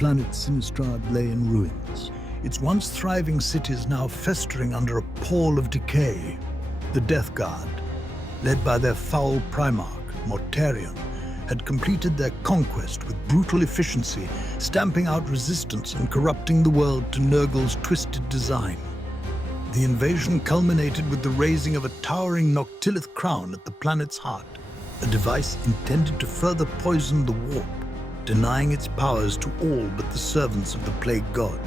planet Sinistrad lay in ruins. Its once thriving cities now festering under a pall of decay. The Death Guard, led by their foul Primarch, Mortarion, had completed their conquest with brutal efficiency, stamping out resistance and corrupting the world to Nurgle's twisted design. The invasion culminated with the raising of a towering noctilith crown at the planet's heart, a device intended to further poison the warp, denying its powers to all but the servants of the Plague God.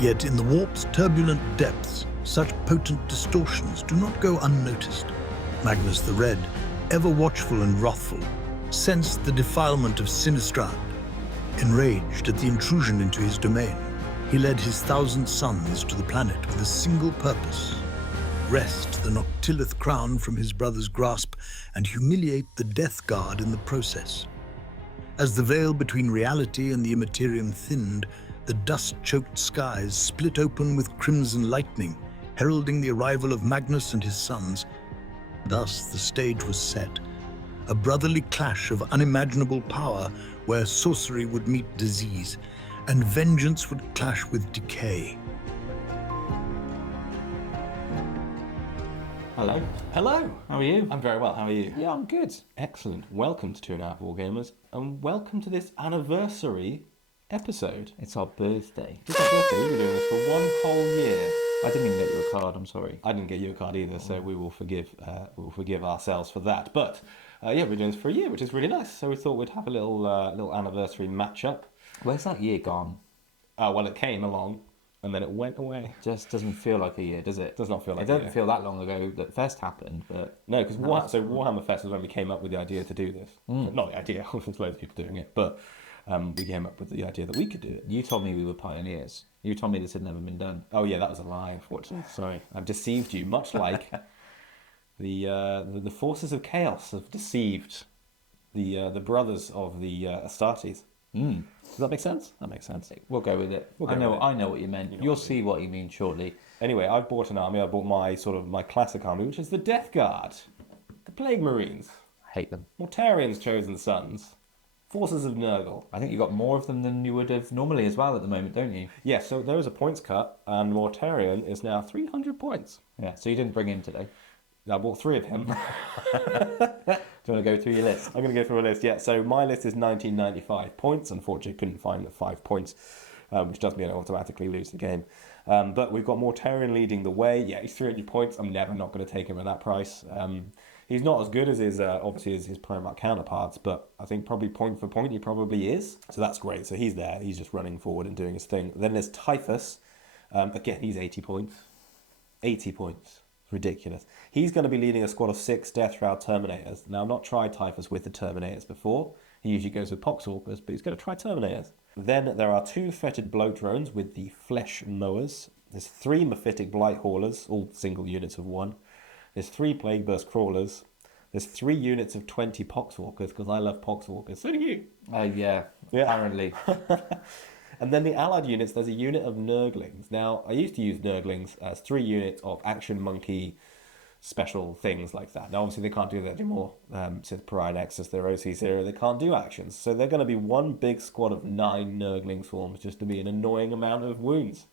Yet in the warp's turbulent depths, such potent distortions do not go unnoticed. Magnus the Red, ever watchful and wrathful, sensed the defilement of Sinistrad. Enraged at the intrusion into his domain, he led his 1,000 sons to the planet with a single purpose: wrest the noctilith crown from his brother's grasp and humiliate the Death Guard in the process. As the veil between reality and the immaterium thinned, the dust-choked skies split open with crimson lightning, heralding the arrival of Magnus and his sons. Thus the stage was set, a brotherly clash of unimaginable power where sorcery would meet disease, and vengeance would clash with decay. Hello. Hello. How are you? I'm very well. How are you? Yeah, I'm good. Excellent. Welcome to 2.5 Wargamers, and welcome to this anniversary episode. It's our birthday. It's our birthday. We've been doing this for 1 whole year. I didn't even get you a card, I'm sorry. I didn't get you a card either, so we will forgive ourselves for that. But yeah, we're doing this for a year, which is really nice. So we thought we'd have a little anniversary match-up. Where's that year gone? Well, it came along, and then it went away. Just doesn't feel like a year, does it? Does not feel like it a doesn't year. feel that long ago that Fest happened, but... No, because Warhammer Fest was when we came up with the idea to do this. Not the idea, there's loads of people doing it, but we came up with the idea that we could do it. You told me we were pioneers. You told me this had never been done. Oh yeah, that was a lie, unfortunately. Sorry, I've deceived you, much like the forces of chaos have deceived the brothers of the Astartes. Does that make sense? That makes sense. We'll go with it. I know what you meant. You'll see what you mean shortly. Anyway, I've bought an army. I bought my classic army, which is the Death Guard, the Plague Marines, I hate them. Mortarion's chosen sons, forces of Nurgle. I think you got more of them than you would have normally as well at the moment, don't you? Yeah, so there was a points cut, and Mortarion is now 300 points. Yeah, so you didn't bring him today. I bought 3 of him. Do you want to go through your list? I'm going to go through a list, yeah. So my list is 1995 points. Unfortunately, couldn't find the 5 points, which does mean I automatically lose the game. But we've got Mortarion leading the way. Yeah, he's 300 points. I'm never not going to take him at that price. He's not as good as his Primarch counterparts, but I think probably point for point he probably is. So that's great. So he's there. He's just running forward and doing his thing. Then there's Typhus. Again, he's 80 points. 80 points. Ridiculous. He's going to be leading a squad of 6 Death Shroud Terminators. Now, I've not tried Typhus with the Terminators before. He usually goes with Poxwalkers, but he's going to try Terminators. Then there are 2 Fetid Blow Drones with the Flesh Mowers. There's 3 Mephitic Blight Haulers, all single units of 1. There's 3 Plague Burst Crawlers. There's 3 units of 20 Poxwalkers, because I love Poxwalkers. So do you. Yeah, apparently. And then the allied units, there's a unit of Nurglings. Now, I used to use Nurglings as 3 units of Action Monkey special things like that. Now, obviously, they can't do that anymore. Since Pariah Nexus, their OC0, they can't do actions. So they're going to be one big squad of 9 Nurgling swarms, just to be an annoying amount of wounds.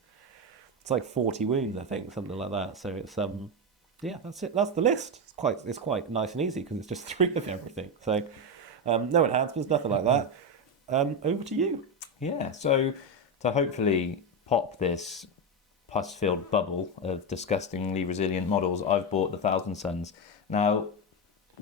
It's like 40 wounds, I think, something like that. So it's, yeah, that's it. That's the list. It's quite nice and easy, because it's just 3 of everything. So no enhancements, nothing like that. Over to you. Yeah, so to hopefully pop this pus-filled bubble of disgustingly resilient models, I've bought the 1,000 Suns. Now,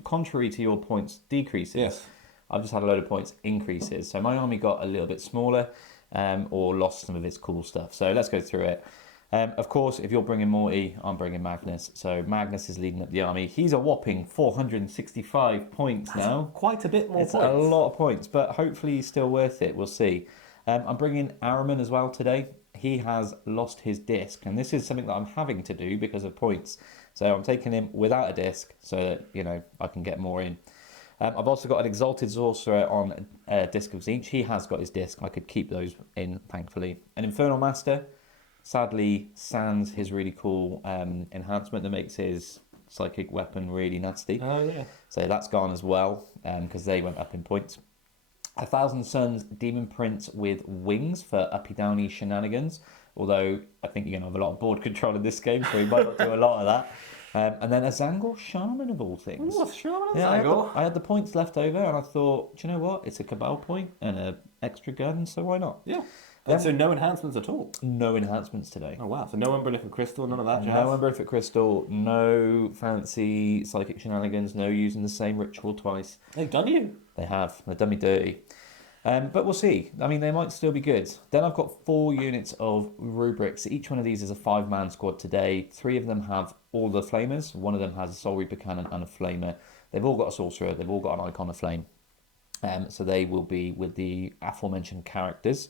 contrary to your points decreases, yes, I've just had a load of points increases. So my army got a little bit smaller or lost some of its cool stuff. So let's go through it. Of course, if you're bringing Morty, I'm bringing Magnus. So Magnus is leading up the army. He's a whopping 465 points now. Quite a bit more It's points. a lot of points, but hopefully he's still worth it. We'll see. I'm bringing Araman as well today. He has lost his disc, and this is something that I'm having to do because of points. So I'm taking him without a disc so that, you know, I can get more in. I've also got an Exalted Sorcerer on a Disc of Zinch. He has got his disc. I could keep those in, thankfully. An Infernal Master. Sadly, sans his really cool enhancement that makes his psychic weapon really nasty. Oh, yeah. So that's gone as well, because they went up in points. 1,000 Suns Demon Prince with wings for uppy downy shenanigans. Although I think you're going to have a lot of board control in this game, so we might not do a lot of that. And then a Zangor Shaman of all things. Ooh, Shaman Yeah, Zangor. I had the points left over, and I thought, do you know what? It's a Cabal point and an extra gun, so why not? Yeah. And so no enhancements at all? No enhancements today. Oh, wow. So no Umbralific Crystal, none of that? No Umbralific Crystal, no fancy psychic shenanigans, no using the same ritual twice. They've done you. They have. They've done me dirty. But we'll see. I mean, they might still be good. Then I've got 4 units of rubrics. Each one of these is a 5-man squad today. 3 of them have all the flamers. 1 of them has a Soul Reaper cannon and a flamer. They've all got a sorcerer. They've all got an icon of flame. So they will be with the aforementioned characters.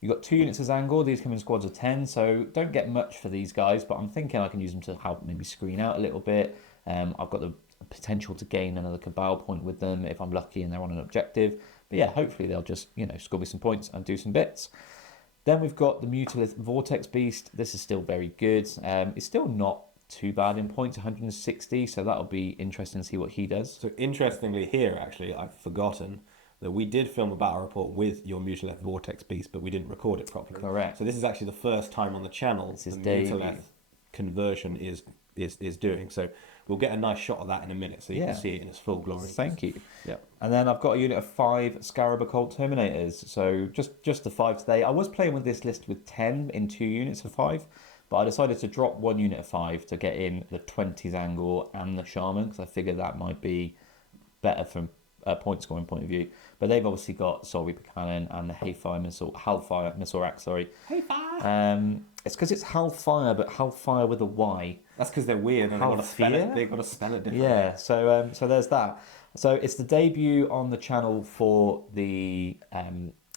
You've got 2 units of Zangor. These come in squads of 10, so don't get much for these guys, but I'm thinking I can use them to help maybe screen out a little bit. I've got the potential to gain another Cabal point with them if I'm lucky and they're on an objective. But yeah, hopefully they'll just, score me some points and do some bits. Then we've got the Mutalith Vortex Beast. This is still very good. It's still not too bad in points, 160, so that'll be interesting to see what he does. So interestingly here, actually, I've forgotten that we did film a battle report with your Mutalith Vortex Beast, but we didn't record it properly. Correct. So this is actually the first time on the channel This is the debut. Mutalith conversion is doing. So we'll get a nice shot of that in a minute, so you Yeah. can see it in its full glory. Thank you. Yeah. And then I've got a unit of 5 Scarab Occult Terminators. So just the 5 today. I was playing with this list with 10 in 2 units of 5, but I decided to drop 1 unit of 5 to get in the 20 Zangor and the Shaman, because I figured that might be better from a point scoring point of view. But they've obviously got Soul Reaper Cannon and the Hellfire Missorak, sorry. Hellfire! It's because it's Hellfire, but Hellfire with a Y. That's because they're weird and Hellfire? they've got to spell it differently. Yeah, so there's that. So it's the debut on the channel for the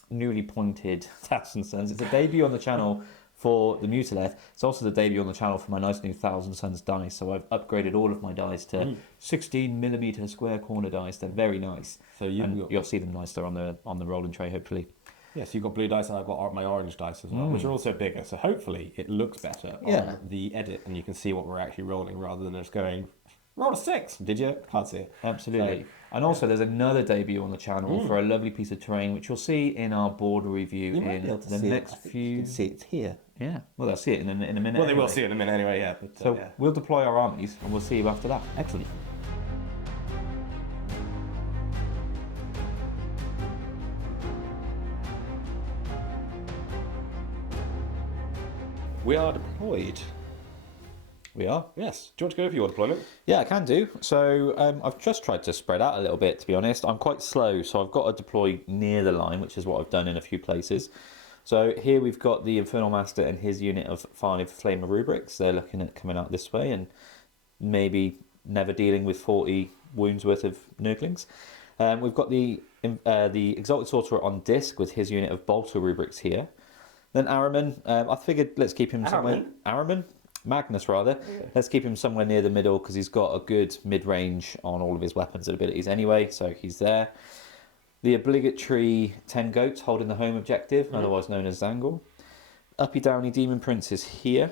newly pointed 1,000 Suns. It's the debut on the channel for the Mutalith. It's also the debut on the channel for my nice new 1,000 Suns dice. So I've upgraded all of my dice to 16mm square corner dice. They're very nice. So you'll see them nicer on the rolling tray, hopefully. Yes, you've got blue dice and I've got my orange dice as well, which are also bigger. So hopefully it looks better Yeah. on the edit and you can see what we're actually rolling rather than just going, roll a 6, did you? Can't see it. Absolutely. And also there's another debut on the channel for a lovely piece of terrain, which you'll see in our board review in the next few... You can see it's here. Yeah, well, they'll see it in a minute. Well, they will anyway. see it in a minute anyway, yeah. But, So yeah. we'll deploy our armies and we'll see you after that. Excellent. We are deployed. We are. Yes. Do you want to go for your deployment? Yeah, I can do. So I've just tried to spread out a little bit, to be honest. I'm quite slow, so I've got to deploy near the line, which is what I've done in a few places. So here we've got the Infernal Master and his unit of 5 Flame of Rubrics. They're looking at coming out this way and maybe never dealing with 40 wounds worth of Nurglings. We've got the Exalted Sorcerer on disc with his unit of Bolter Rubrics here. Then Araman, I figured let's keep him somewhere... Araman? Magnus, rather. Yeah. Let's keep him somewhere near the middle because he's got a good mid-range on all of his weapons and abilities anyway, so he's there. The obligatory 10 goats holding the home objective, otherwise known as Zangor. Uppy Downy Demon Prince is here,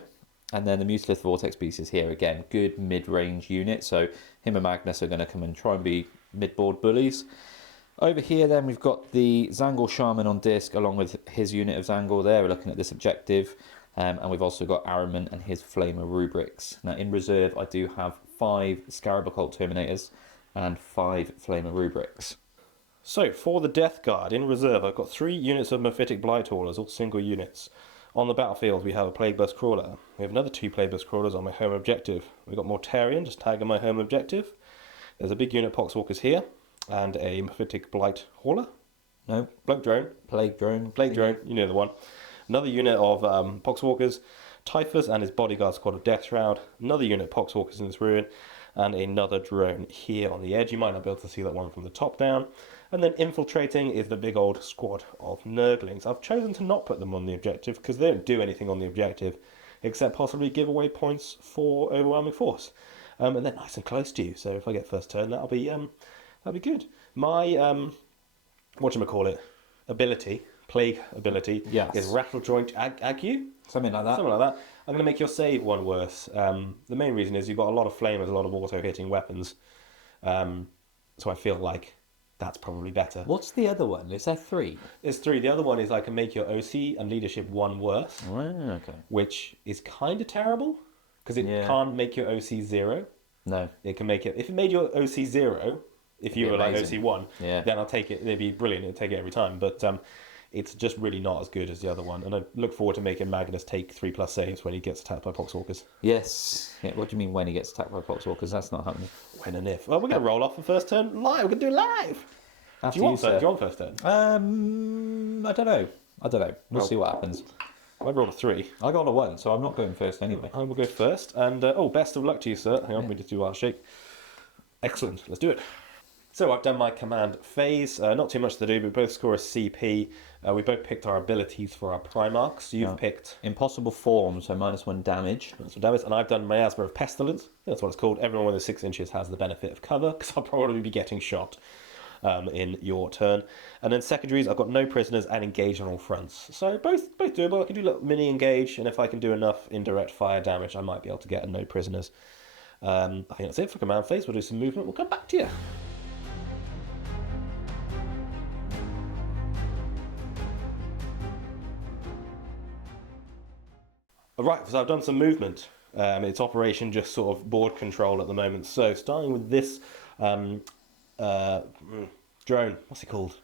and then the Mutalith Vortex Beast is here again. Good mid-range unit, so him and Magnus are going to come and try and be mid-board bullies. Over here then we've got the Zangor Shaman on disc along with his unit of Zangor there. We're looking at this objective. And we've also got Araman and his Flamer Rubrics. Now in reserve I do have 5 Scarab Occult Terminators and 5 Flamer Rubrics. So for the Death Guard in reserve, I've got 3 units of Mephitic Blight Haulers, all single units. On the battlefield we have a Plague Burst Crawler. We have another 2 Plague Burst Crawlers on my home objective. We've got Mortarion just tagging my home objective. There's a big unit of Poxwalkers here and a Mephitic Blight Hauler. No. Bloke Drone. Plague Drone. Plague Drone, you know the one. Another unit of Poxwalkers, Typhus and his bodyguard squad of Death Shroud, another unit of Poxwalkers in this ruin, and another drone here on the edge. You might not be able to see that one from the top down. And then infiltrating is the big old squad of Nurglings. I've chosen to not put them on the objective because they don't do anything on the objective except possibly give away points for overwhelming force. And they're nice and close to you, so if I get first turn, that'll be good. My ability. Plague ability is Rattle Joint Ague. Something like that. Something like that. I'm going to make your save one worse. The main reason is you've got a lot of flamers, a lot of auto-hitting weapons. So I feel like That's probably better. What's the other one? Is there 3? There's 3. The other one is I can make your OC and leadership 1 worse, Oh, okay. which is kind of terrible because it can't make your OC 0. No. It can make it. If it made your OC 0, if you were like amazing. OC 1, Yeah. then I'll take it. It'd be brilliant. It'd take it every time. But it's just really not as good as the other one. And I look forward to making Magnus take 3+ saves when he gets attacked by Poxwalkers. Yes. Yeah, what do you mean when he gets attacked by Poxwalkers? That's not happening. When and if. Well, we're going to roll off the first turn live. We're going to do it live. After Do you want sir. first turn? I don't know. We'll see what happens. I rolled a 3. I got a 1, so I'm not going first anyway. I will go first. And, best of luck to you, sir. Hang on, we just do our shake. Excellent. Let's do it. So I've done my command phase. Not too much to do, but both score a CP. We both picked our abilities for our Primarchs. You've picked Impossible Form, so -1 damage. some damage, and I've done Miasma of Pestilence. That's what it's called. Everyone within 6 inches has the benefit of cover, because I'll probably be getting shot in your turn. And then secondaries, I've got no prisoners and engage on all fronts. So both doable. I can do a little mini engage, and if I can do enough indirect fire damage, I might be able to get a no prisoners. I think that's it for command phase. We'll do some movement. We'll come back to you. Right, so I've done some movement. It's operation just sort of board control at the moment. So starting with this drone, what's it called?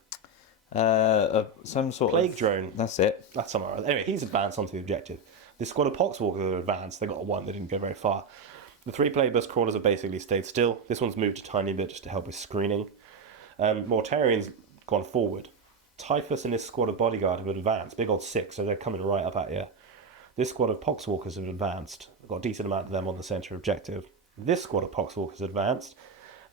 Some sort Plague of drone. That's it. That's somewhere. Anyway, he's advanced onto the objective. This squad of Poxwalkers are advanced. They got a 1. They didn't go very far. The 3 plague burst crawlers have basically stayed still. This one's moved a tiny bit just to help with screening. Mortarion's gone forward. Typhus and his squad of bodyguard have advanced. Big old 6, so they're coming right up at you. This squad of Poxwalkers have advanced. I've got a decent amount of them on the centre objective. This squad of Poxwalkers advanced,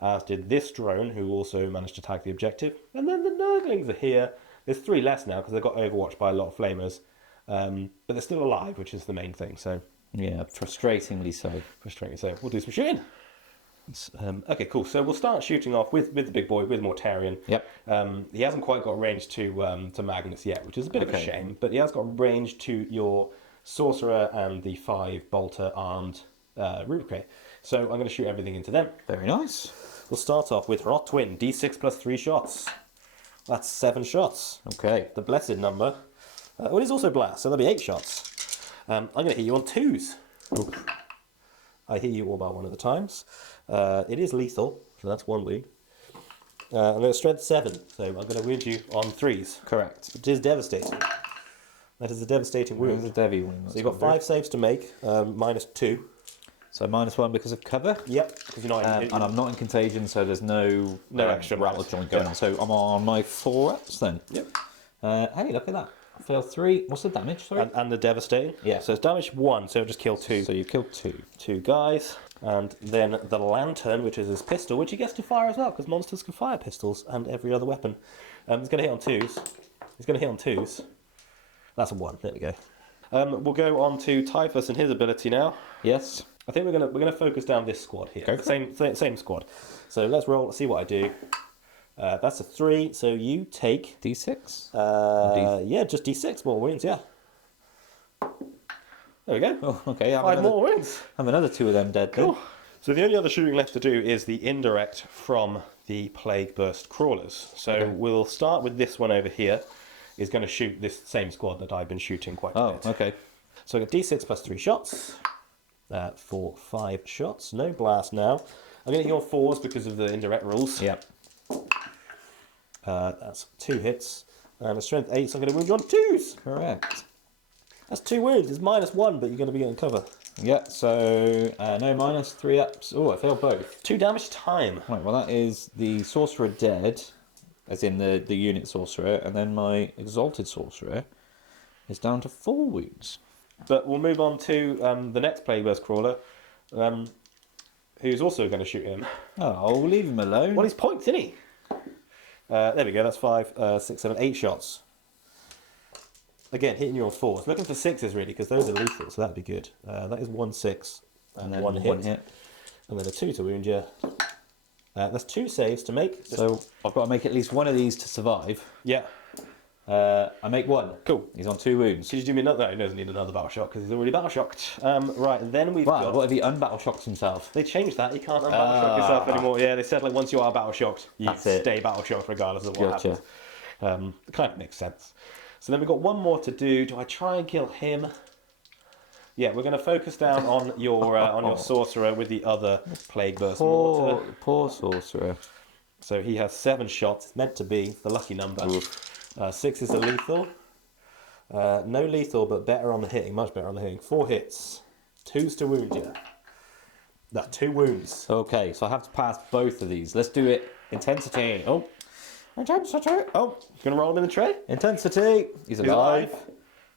as did this drone, who also managed to tag the objective. And then the Nurglings are here. There's 3 less now because they got overwatched by a lot of flamers. But they're still alive, which is the main thing. So Yeah, frustratingly so. So we'll do some shooting. Okay, cool. So we'll start shooting off with the big boy, with Mortarion. Yep. He hasn't quite got range to Magnus yet, which is a bit of a shame. But he has got range to your Sorcerer and the 5 bolter armed Rubicray. So I'm going to shoot everything into them. Very nice. We'll start off with Rotwin, D6 plus 3 shots. That's 7 shots. Okay. The blessed number. Well, it is also blast, so that'll be 8 shots. I'm going to hit you on 2s. Oof. I hit you all by 1 of the times. It is lethal, so that's 1 wound. I'm going to strength 7, so I'm going to wound you on 3s. Correct. It is devastating. That is a devastating wound. It's a Devi wound. So you've got 5 saves to make, -2. So -1 because of cover. Yep, because you're not And I'm not in contagion, so there's no extra rattle joint going on. So I'm on my 4 ups then. Yep. Hey, look at that. I failed 3. What's the damage? Sorry. And the devastating. Yeah. So it's damage 1, so it'll just kill 2. So you've killed 2. 2 guys. And then the lantern, which is his pistol, which he gets to fire as well, because monsters can fire pistols and every other weapon. He's going to hit on 2s. He's going to hit on 2s. That's a 1. There we go. We'll go on to Typhus and his ability now. Yes. I think we're gonna focus down this squad here. Go for it. Same squad. So let's roll. See what I do. That's a 3. So you take D6. yeah, just D6 more wounds. Yeah. There we go. Oh, okay. 5 more wounds. I have another 2 of them dead. Then. Cool. So the only other shooting left to do is the indirect from the plague burst crawlers. So we'll start with this one over here. Is going to shoot this same squad that I've been shooting quite a bit. Oh, okay. So I got D6 plus 3 shots. For 5 shots. No blast now. I'm going to hit on 4s because of the indirect rules. Yep. That's 2 hits. And a strength 8, so I'm going to wound you on 2s. Correct. That's 2 wounds. It's -1, but you're going to be getting cover. Yeah, so no minus, 3 ups. Oh, I failed both. 2 damage time. Right, well that is the Sorcerer dead, as in the unit Sorcerer, and then my Exalted Sorcerer is down to 4 wounds. But we'll move on to the next Plague Burst Crawler, who's also going to shoot him. Oh, leave him alone. Well, he's points, isn't he? There we go, that's 5, 6, 7, 8 shots. Again, hitting you on 4s. Looking for 6s, really, because those are lethal, so that'd be good. That is 1 6 and then 1 hit. 1 hit. And then a 2 to wound you. That's 2 saves to make. So I've got to make at least one of these to survive. Yeah. I make 1. Cool. He's on 2 wounds. Could you do me another? No, he doesn't need another battle shock because he's already battle shocked. Right, then we've got. What if he unbattle shocks himself? They changed that. You can't unbattle shock yourself anymore. Yeah, they said like once you are battle shocked, you That's it. stay battle shocked regardless of what Gotcha. happens. It kind of makes sense. So then we've got one more to do. Do I try and kill him? Yeah, we're going to focus down on your sorcerer with the other plague burst mortar. Poor sorcerer. So he has 7 shots. It's meant to be the lucky number. 6 is a lethal. No lethal, but better on the hitting. Much better on the hitting. 4 hits. 2's to wound you. That's 2 wounds. Okay, so I have to pass both of these. Let's do it. Intensity. Oh. Intensity. Oh. Gonna roll him in the tray? Intensity. He's alive.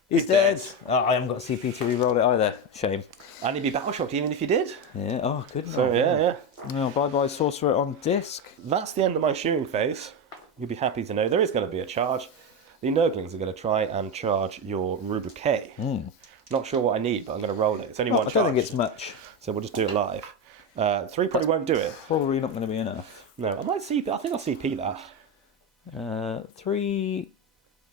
He's dead. Oh, I haven't got CP to re-roll it either. Shame. And he'd be battle shocked even if you did. Yeah. Oh, good. So yeah. Oh, bye-bye sorcerer on disc. That's the end of my shooting phase. You'll be happy to know there is going to be a charge. The Nurglings are going to try and charge your Rubuke. Not sure what I need, but I'm going to roll it. It's only one charge. I don't think it's much. So we'll just do it live. 3 probably won't do it. Probably not going to be enough. No, I might CP. I think I'll CP that. 3...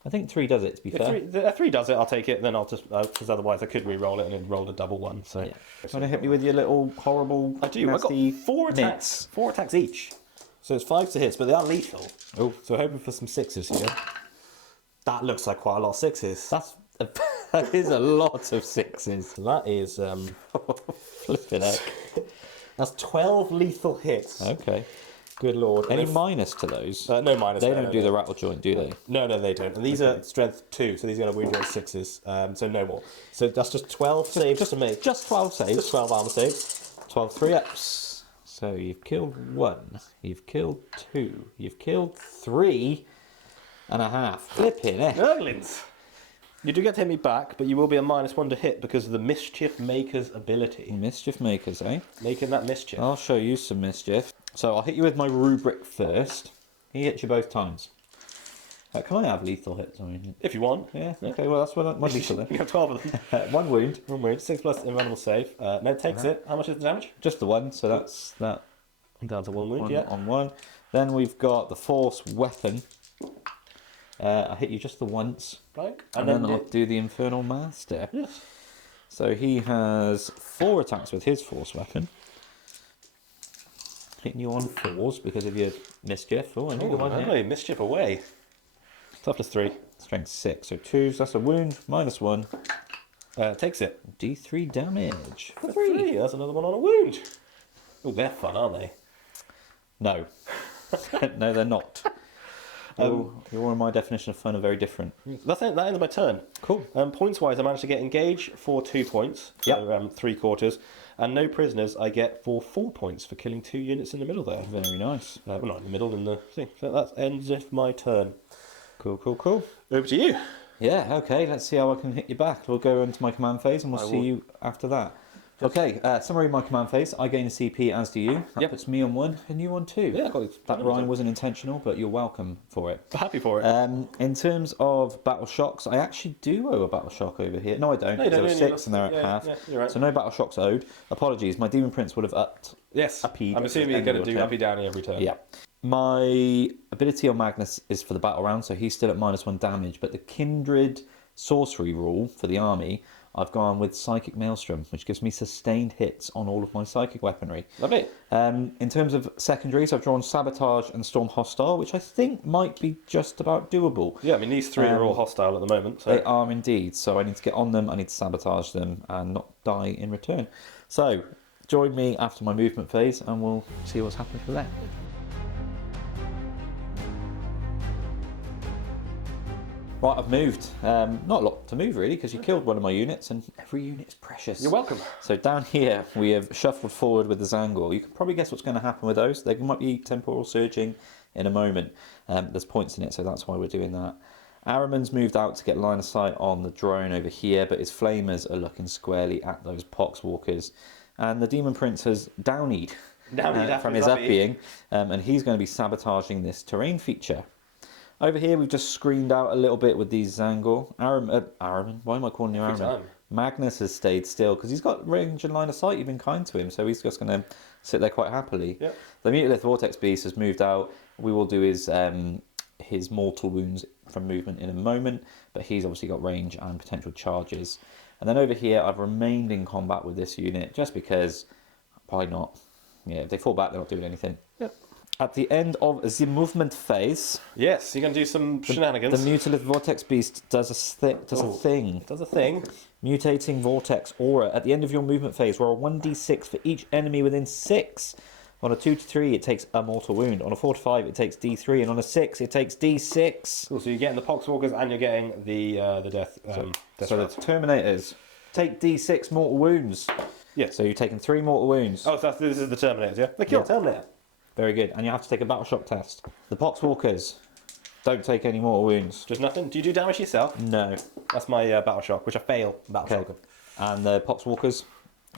I think 3 does it, to be fair. If 3 does it, I'll take it. Then I'll just... Because otherwise I could re-roll it and then roll a double one. So. Yeah. Want to hit me with your little horrible... I do. I've got 4 attacks. Mitts. 4 attacks each. So it's 5 to hits, but they are lethal. Oh. So hoping for some 6s here. That looks like quite a lot of 6s. That is a lot of 6s. So that is... Flipping heck. That's 12 lethal hits. Okay. Good lord. Any minus to those? No minus. They don't do the rattle joint, do they? No, they don't. And these are strength 2, so these are going to wound you on 6s. So no more. So that's just 12 saves to make. Just 12 saves. Just 12 armor saves. 12 3-ups. So you've killed 1. You've killed 2. You've killed 3.5. Flipping heck. Nurglings. You do get to hit me back, but you will be a -1 to hit because of the Mischief Maker's ability. Mischief makers, eh? Making that mischief. I'll show you some mischief. So I'll hit you with my rubric first. He hits you both times. Can I have lethal hits? I mean, If you want. yeah. Okay. Well, that's one lethal then. You have 12 of them. 1 wound. 1 wound. 6 plus invulnerable save. No, takes it. How much is the damage? Just the 1. So that's that. Down to 1 wound, One yeah. on 1. Then we've got the force weapon. I hit you just the once. Right. And then I'll do the Infernal Master. Yes. So he has 4 attacks with his force weapon. Hitting you on 4s because of your mischief. Oh, I need the one here. Lovely. Mischief away. Toughness 3. Strength 6. So 2s, that's a wound. -1. Takes it. D3 damage. For 3. That's another one on a wound. Oh, they're fun, aren't they? No. No, they're not. Your and my definition of fun are very different. That ends my turn. Cool. Points wise, I managed to get engage for 2 points. So 3/4. And no prisoners, I get for 4 points for killing 2 units in the middle there. Very nice. Well, not in the middle, in the thing. So that ends of my turn. Cool, cool, cool. Over to you. Yeah, okay, let's see how I can hit you back. We'll go into my command phase and we'll see you after that. Okay, summary of my command phase. I gain a CP, as do you. That puts me on 1 and you on 2. Yeah, got it. That rhyme wasn't intentional, but you're welcome for it. Happy for it. In terms of battle shocks, I actually do owe a battle shock over here. No, I don't. No, you don't. There were 6 and they're at half. Yeah, you're right. So no battle shocks owed. Apologies, my Demon Prince would have upped. Yes. Uppy. I'm assuming you're going to do uppy downy every turn. Yeah. My ability on Magnus is for the battle round, so he's still at -1 damage, but the Kindred sorcery rule for the army, I've gone with Psychic Maelstrom, which gives me sustained hits on all of my psychic weaponry. Lovely. In terms of secondaries, I've drawn Sabotage and Storm Hostile, which I think might be just about doable. Yeah, I mean, these 3 are all hostile at the moment. So. They are indeed, so I need to get on them, I need to sabotage them, and not die in return. So, join me after my movement phase, and we'll see what's happening for that. Right, I've moved. Not a lot to move really, because you killed one of my units, and every unit is precious. You're welcome. So down here, we have shuffled forward with the Zangor. You can probably guess what's going to happen with those. They might be temporal surging in a moment. There's points in it, so that's why we're doing that. Araman's moved out to get line of sight on the drone over here, but his flamers are looking squarely at those poxwalkers. And the Demon Prince has downied from his uppying, and he's going to be sabotaging this terrain feature. Over here, we've just screened out a little bit with these Zangor. Araman, why am I calling you Araman? Magnus has stayed still because he's got range and line of sight. You've been kind to him, so he's just going to sit there quite happily. Yep. The Mutilith Vortex Beast has moved out. We will do his mortal wounds from movement in a moment, but he's obviously got range and potential charges. And then over here, I've remained in combat with this unit just because, why not? Yeah, if they fall back, they're not doing anything. Yep. At the end of the movement phase, Yes, you're going to do some shenanigans. the Mutilith Vortex Beast does a thing. Does a thing. Mutating Vortex Aura. At the end of your movement phase, roll 1d6 for each enemy within 6. On a 2 to 3, it takes a mortal wound. On a 4 to 5, it takes D3, and on a 6, it takes D6. Cool. So you're getting the Poxwalkers and you're getting the death. So the Terminators take D6 mortal wounds. Yeah. So you're taking 3 mortal wounds. Oh, so this is the Terminators, yeah? They kill Terminator. Very good. And you have to take a battle shock test. The Poxwalkers don't take any mortal wounds. Just nothing. Do you do damage yourself? No. That's my battle shock, which I fail. Battle shock. And the Poxwalkers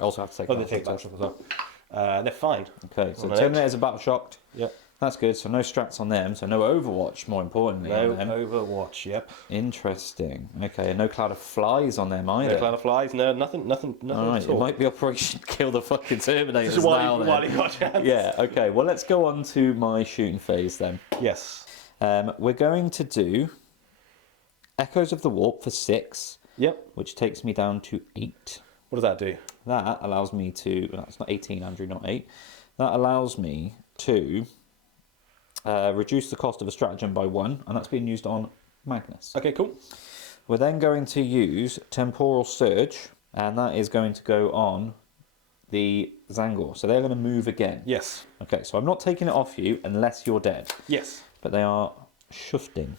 also have to take they take battle shock as well. They're fine. Okay, so the Terminators are battle shocked. Yep. That's good. So no strats on them. So no Overwatch, more importantly. No on them. Overwatch, yep. Interesting. Okay, and no Cloud of Flies on them either. No Cloud of Flies, no, nothing All right, at all. it might be Operation Kill the fucking Terminators This is why now then. you got a chance. Yeah, okay. Well, let's go on to my shooting phase then. Yes. We're going to do Echoes of the Warp for 6. Yep. Which takes me down to 8. What does that do? That allows me to... Well, it's not 18, Andrew, not 8. That allows me to reduce the cost of a stratagem by 1, and that's being used on Magnus. Okay, cool. We're then going to use Temporal Surge, and that is going to go on the Zangor. So they're going to move again. Yes. Okay, so I'm not taking it off you unless you're dead. Yes. But they are shifting.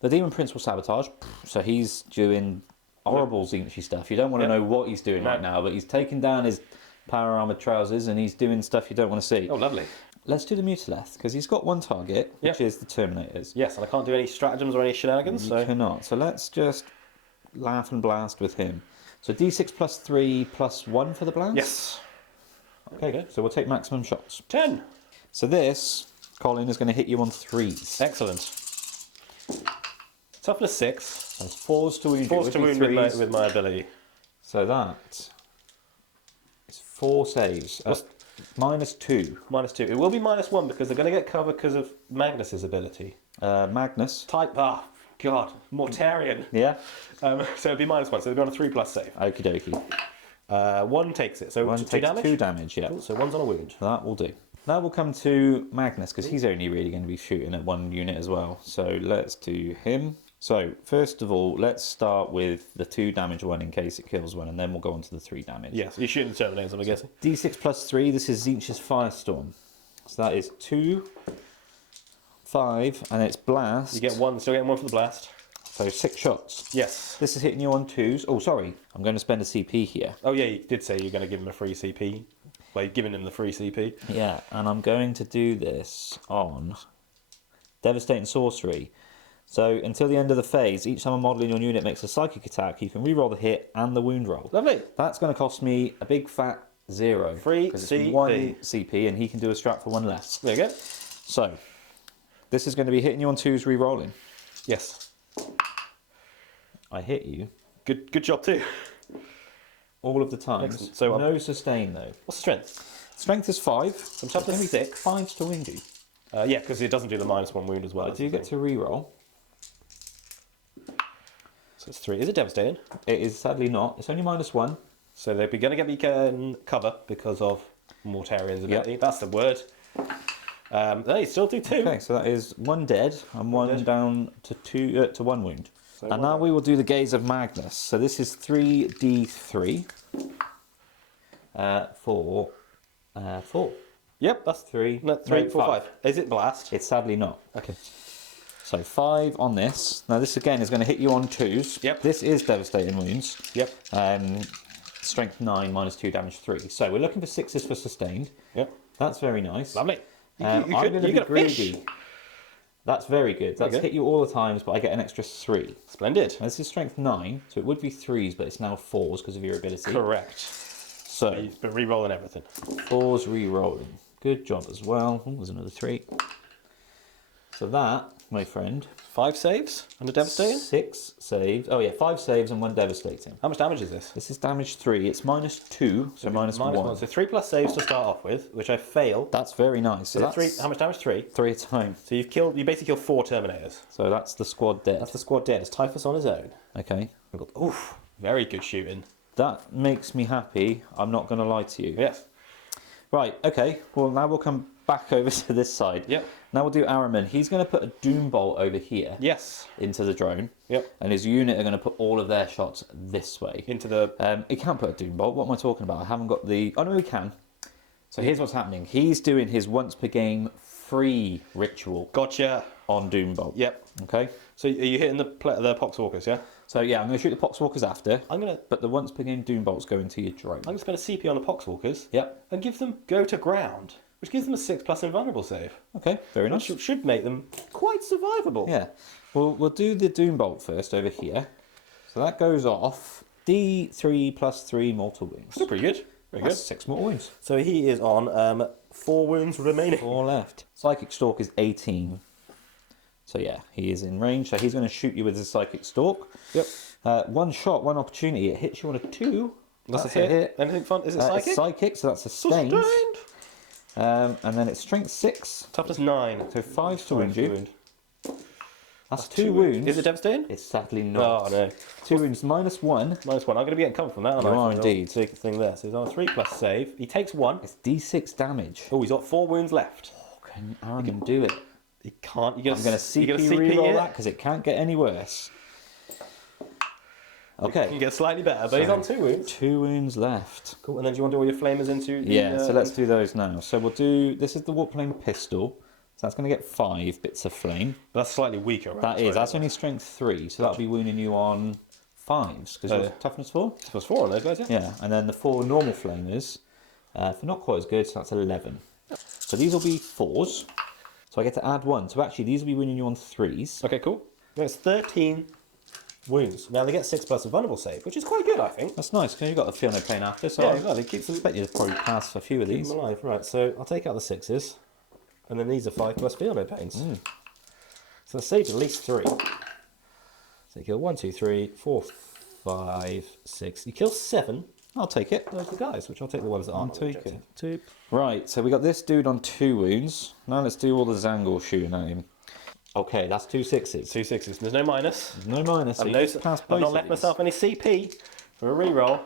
The Demon Prince will sabotage, so he's doing horrible Zinchi stuff. You don't want to know what he's doing right now, but he's taking down his power armored trousers and he's doing stuff you don't want to see. Oh, lovely. Let's do the Mutileth, because he's got one target, which is the Terminators. Yes, and I can't do any stratagems or any shenanigans, You cannot. So let's just laugh and blast with him. So D6 plus 3 plus 1 for the blast? Yes. Okay, good. So we'll take maximum shots. 10. So this, Colin, is going to hit you on 3s. Excellent. Toughness 6. That's 4s to wound. 4s to wound with my ability. So that is 4 saves. -2. -2. It will be -1 because they're going to get cover because of Magnus's ability. Magnus. Type, God, Mortarion. Yeah. So it'd be -1, so they'd be on a 3+ save. Okie dokie. 1 takes it, so 1 2 takes damage? 2 damage, yeah. Cool, so 1's on a wound. That will do. Now we'll come to Magnus, because he's only really going to be shooting at 1 unit as well. So let's do him. So, first of all, let's start with the 2 damage one in case it kills one, and then we'll go on to the 3 damage. Yes, you're shooting the Terminators, I'm guessing. D6 plus 3, this is Zinch's Firestorm. So that is 2, 5, and it's Blast. You get 1, still getting 1 for the blast. So 6 shots. Yes. This is hitting you on 2s. Oh, sorry. I'm going to spend a CP here. Oh, yeah, you did say you're going to give him a free CP. Well, you're giving him the free CP. Yeah, and I'm going to do this on Devastating Sorcery. So until the end of the phase, each time a model in your unit makes a psychic attack, you can reroll the hit and the wound roll. Lovely. That's going to cost me a big fat 0. Free because CP. it's 1 CP, and he can do a strat for 1 less. There you go. So this is going to be hitting you on 2s, rerolling. Yes. I hit you. Good job too. All of the times. Excellent. So, no sustain though. What's the strength? Strength is 5. Some toughness 6. 5s to wound you. Yeah, because it doesn't do the -1 wound as well. I do get to reroll. So it's 3. Is it devastating? It is sadly not. It's only -1. So they're going to get me cover because of Mortarion's ability. Yep. That's the word. No, you still do 2. Okay, so that is 1 dead and 1 down to 2 to 1 wound. So and now we will do the Gaze of Magnus. So this is 3d3 for 4. Yep, that's 3. No, 3, 4, 5. Is it blast? It's sadly not. Okay. So 5 on this. Now this again is going to hit you on 2s. Yep. This is devastating wounds. Yep. Strength 9 -2 damage 3. So we're looking for 6s for sustained. Yep. That's very nice. Lovely. I'm going to be greedy. That's very good. That's Okay. hit you all the times, but I get an extra 3. Splendid. Now, this is strength 9, so it would be 3s, but it's now 4s because of your ability. Correct. So You've been re-rolling everything. 4s re-rolling. Good job as well. Oh, there's another 3. So that, my friend, 5 saves and a devastating? 6 saves. Oh yeah, 5 saves and 1 devastating. How much damage is this? This is damage 3. It's -2, so minus 1. So 3 plus saves to start off with, which I failed. That's very nice. So Is it that's 3? How much damage? 3? 3 a time. So you basically killed 4 Terminators. So that's the squad dead. That's the squad dead. It's Typhus on his own. Okay. Oof, very good shooting. That makes me happy. I'm not going to lie to you. Yes. Right, okay. Well, now we'll come back over to this side. Yep. Now we'll do Araman. He's going to put a Doom Bolt over here. Yes. Into the drone. Yep. And his unit are going to put all of their shots this way. Into the... He can't put a Doom Bolt. What am I talking about? I haven't got the... Oh, no, he can. So here's what's happening. He's doing his once per game free ritual. Gotcha. On Doom Bolt. Yep. Okay. So are you hitting the Poxwalkers, yeah? So yeah, I'm going to shoot the Poxwalkers after. I'm going to... But the once per game Doom Bolt's going to your drone. I'm going to spend a CP on the Poxwalkers. Yep. And give them go to ground, which gives them a 6+ invulnerable save. Okay, very nice. Which should make them quite survivable. Yeah. We'll do the Doom Bolt first over here. So that goes off D3 plus 3 mortal wounds. That's pretty good. Very That's good. 6 mortal wounds. So he is on 4 wounds remaining. 4 left. Psychic Stalk is 18. So yeah, he is in range. So he's going to shoot you with his Psychic Stalk. Yep. 1 shot, 1 opportunity. It hits you on a 2. That's a hit. Anything fun? Is it psychic? It's psychic, so that's sustained. And then it's strength 6. Toughness 9. So 5 to wound you. That's 2 wounds. Is it devastating? It's sadly not. Oh no. 2 wounds minus 1. -1. I'm going to be getting covered from that, aren't You I? are indeed. Take the thing there. So he's on a 3+ save. He takes 1. It's D6 damage. Oh, he's got 4 wounds left. Oh, can Aaron do it? He can't. I'm going to CP reroll that because it can't get any worse. Okay. You can get slightly better, but he's on 2 wounds. 2 wounds left. Cool. And then do you want to do all your flamers into the... Yeah, so let's do those now. So we'll do... This is the Warplane Pistol. So that's going to get 5 bits of flame. That's slightly weaker, right? That is. That's only strength 3. So that'll be wounding you on 5s. Because you're toughness 4? Plus 4 on those guys, yeah? Yeah. And then the 4 normal flamers for not quite as good. So that's 11. So these will be 4s. So I get to add 1. So actually these will be wounding you on 3s. Okay, cool. That's 13 wounds. Now they get 6+ invulnerable save, which is quite good, I think. That's nice, because you've got the Fiona plane after, so Yeah, I exactly. Keeps them, expect you to probably pass a few of keep these. them alive. Right, so I'll take out the 6s, and then these are 5+ Fiona pains. So the save at least 3. So you kill 1, 2, 3, 4, 5, 6. You kill 7. I'll take it. Those are the guys, which I'll take the ones that aren't. Take it. Right, so we got this dude on 2 wounds. Now let's do all the Zangor shooting at him. Okay, that's 2 6s. 2 6s. There's no minus. There's no minus. So I've not left myself any CP for a reroll.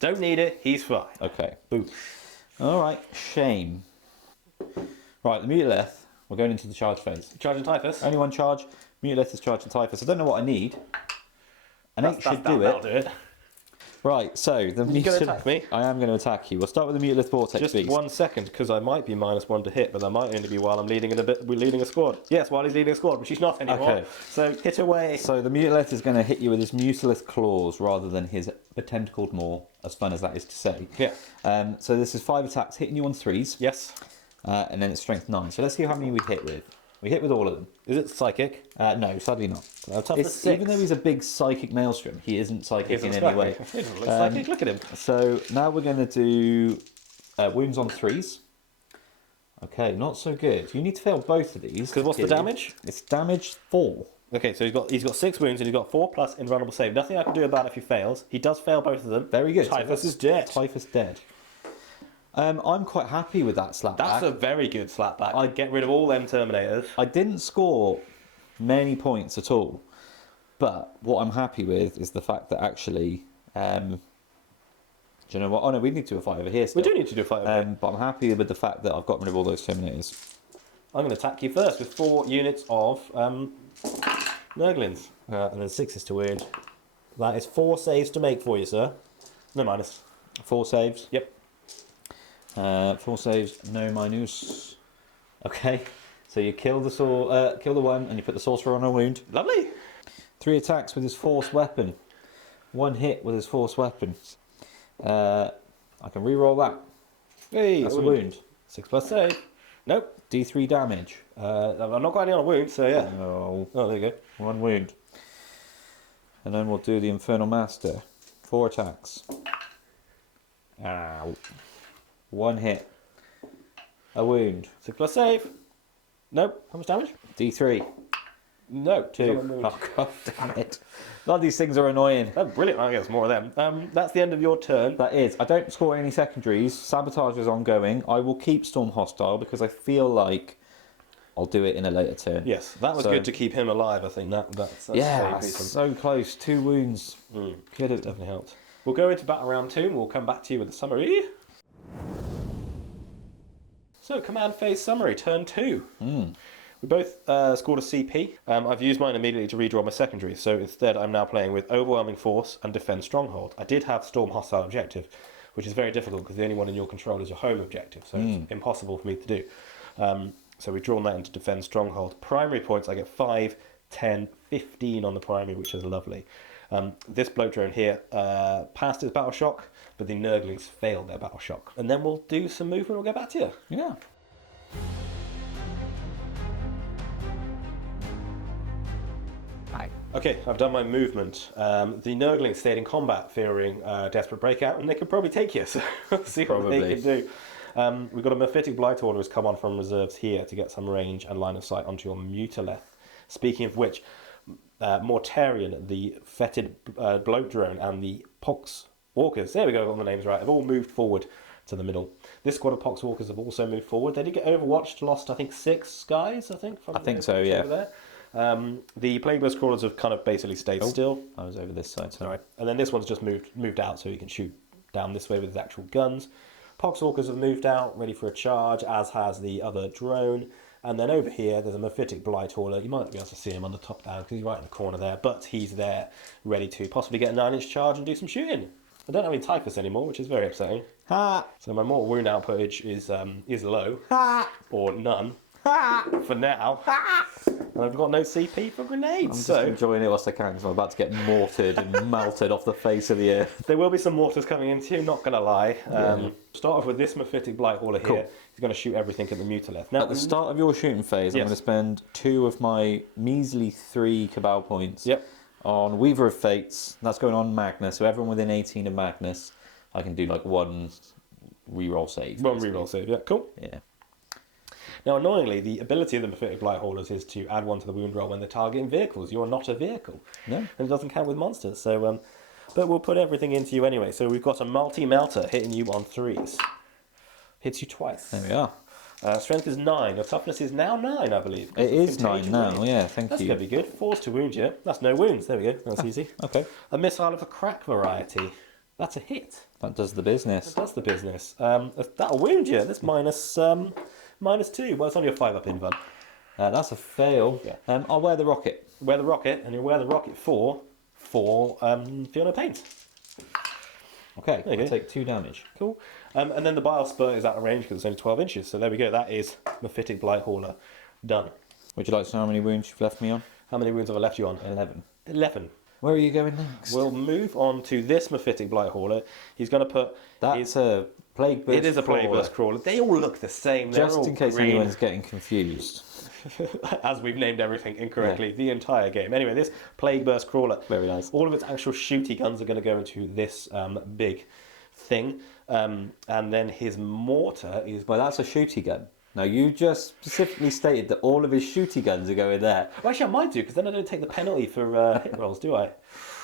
Don't need it. He's fine. Okay. Boom. All right, shame. Right, the Mutilith. We're going into the charge phase. Charging Typhus. Only 1 charge. Mutilith is charging Typhus. I don't know what I need. An 8 should do That'll it. do it. Right, so the You're going to attack me? I am going to attack you. We'll start with the Mutilith Vortex Just Beast. 1 second, because I might be -1 to hit, but that might only be while I'm leading a squad. Yes, while he's leading a squad, which he's not anymore. Okay. So hit away. So the Mutilith is going to hit you with his Mutilith Claws rather than his Tentacled Maw, as fun as that is to say. Yeah. So this is 5 attacks hitting you on 3s. Yes. And then it's strength 9. So let's see how many we hit with. We hit with all of them. Is it psychic? No, sadly not. Toughness 6. Even though he's a big psychic maelstrom, he isn't psychic in any way. He doesn't look psychic. Look at him. So now we're going to do wounds on 3s. Okay, not so good. You need to fail both of these. Because what's the damage? It's damage 4. Okay, so he's got 6 wounds and he's got 4+ invulnerable save. Nothing I can do about it if he fails. He does fail both of them. Very good. Typhus is dead. Typhus dead. I'm quite happy with that slapback. That's a very good slapback. I'd get rid of all them Terminators. I didn't score many points at all, but what I'm happy with is the fact that actually, do you know what? Oh no, we need to do a fight over here still. We do need to do a fight over here. But I'm happy with the fact that I've got rid of all those Terminators. I'm going to attack you first with 4 units of Nurglings. And then 6 to wound. That is 4 saves to make for you, sir. No minus. 4 saves. Yep. 4 saves, no minus. Okay, so you kill the one, and you put the sorcerer on a wound. Lovely. 3 attacks with his force weapon. 1 hit with his force weapon. I can re-roll that. Hey, That's a wound. 6+ save. Nope. D3 damage. I'm not got any on a wound, so yeah. Oh, there you go. 1 wound. And then we'll do the Infernal Master. 4 attacks. Ow. 1 hit. A wound. 6+ save. Nope. How much damage? D3. No. 2. Oh, God damn it. None of these things are annoying. That's brilliant. I guess more of them. That's the end of your turn. That is. I don't score any secondaries. Sabotage is ongoing. I will keep Storm hostile because I feel like I'll do it in a later turn. Yes, that was good to keep him alive, I think. That's yeah, so close. 2 wounds. Could have definitely helped. We'll go into battle round 2 and we'll come back to you with a summary. So, command phase summary, turn 2. We both scored a CP. I've used mine immediately to redraw my secondary, so instead I'm now playing with Overwhelming Force and Defend Stronghold. I did have Storm Hostile Objective, which is very difficult because the only one in your control is your home objective, so it's impossible for me to do. So we've drawn that into Defend Stronghold. Primary points, I get 5, 10, 15 on the primary, which is lovely. This bloke drone here passed his battle shock, but the Nurglings failed their battle shock. And then we'll do some movement, we'll get back to you. Yeah. Okay, I've done my movement. The Nurglings stayed in combat, fearing desperate breakout, and they could probably take you, so we'll see what they can do. We've got a Mephitic Blight Order has come on from reserves here to get some range and line of sight onto your Mutaleth. Speaking of which, Mortarion, the fetid bloat drone, and the Pox Walkers, there we go, got the names right, have all moved forward to the middle. This squad of Pox Walkers have also moved forward. They did get overwatched, lost I think 6 guys, I think. I think so, yeah. There. The Plagueburst Crawlers have kind of basically stayed still. I was over this side, so. Right. And then this one's just moved out so he can shoot down this way with his actual guns. Poxwalkers have moved out, ready for a charge, as has the other drone. And then over here, there's a Mephitic Blight Hauler. You might not be able to see him on the top down because he's right in the corner there, but he's there, ready to possibly get a 9-inch charge and do some shooting. I don't have any Typhus anymore, which is very upsetting. Ha! So my mortal wound outputage is low, or none. For now. And I've got no CP for grenades. I'm just enjoying it whilst I can because I'm about to get mortared and melted off the face of the earth. There will be some mortars coming into you, not going to lie. Start off with this Mephitic Blight Hauler here. He's going to shoot everything at the Mutaleth. Now, at the start of your shooting phase, I'm going to spend 2 of my measly 3 Cabal points on Weaver of Fates. That's going on Magnus. So everyone within 18 of Magnus, I can do like 1 reroll save. 1 reroll save, yeah, cool. Yeah. Now, annoyingly, the ability of the Mephitic Blight Haulers is to add 1 to the wound roll when they're targeting vehicles. You're not a vehicle. No. And it doesn't count with monsters. So, but we'll put everything into you anyway. So we've got a multi-melter hitting you on 3s. Hits you twice. There we are. Strength is 9. Your toughness is now 9, I believe. It is 9 now, yeah, thank That's you. That's going to be good. Force to wound you. That's no wounds. There we go. That's easy. Okay. A missile of a crack variety. That's a hit. That does the business. That does the business. That'll wound you. That's -2. Well, it's only a 5-up invuln. That's a fail. Yeah. I'll wear the rocket. Wear the rocket, and you'll wear the rocket for Fiona Paint. Okay, there you I'll go. take 2 damage. Cool. And then the Bile Spurt is out of range because it's only 12 inches. So there we go. That is Mephitic Blight Hauler done. Would you like to know how many wounds you've left me on? How many wounds have I left you on? 11. 11. Where are you going next? We'll move on to this Mephitic Blight Hauler. He's going to put... That's a Plague Burst. It is a Plague Burst Crawler. They all look the same. They're Just all in case green. anyone's getting confused. As we've named everything incorrectly the entire game. Anyway, this Plague Burst Crawler. Very nice. All of its actual shooty guns are going to go into this big thing. And then his mortar is... Well, that's a shooty gun. Now, you just specifically stated that all of his shooty guns are going there. Well, actually, I might do, because then I don't take the penalty for hit rolls, do I?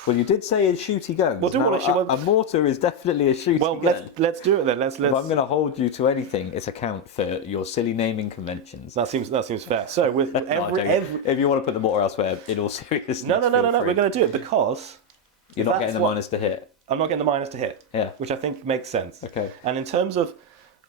Well, you did say his shooty guns. We'll do now, what a mortar is definitely a shooty gun. Well, let's do it then. Let's. If I'm going to hold you to anything, it's account for your silly naming conventions. That seems fair. So with if you want to put the mortar elsewhere, in all seriousness, no. We're going to do it because you're not getting the minus to hit. I'm not getting the minus to hit. Yeah, which I think makes sense. Okay. And in terms of,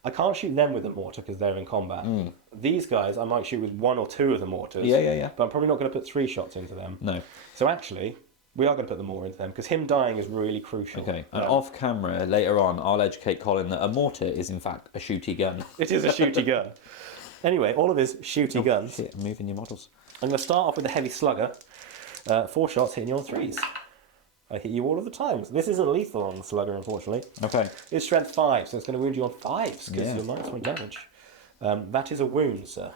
I can't shoot them with the mortar because they're in combat. These guys, I might shoot with 1 or 2 of the mortars. Yeah. But I'm probably not going to put 3 shots into them. No. So actually, we are going to put the mortar into them because him dying is really crucial. Okay. And off camera later on, I'll educate Colin that a mortar is in fact a shooty gun. It is a shooty gun. Anyway, all of his shooty guns. Shit, I'm moving your models. I'm going to start off with a heavy slugger. 4 shots hitting you on 3s. I hit you all of the time. So this isn't lethal on the slugger, unfortunately. Okay. It's strength 5, so it's going to wound you on 5s because you're -1 damage. That is a wound, sir.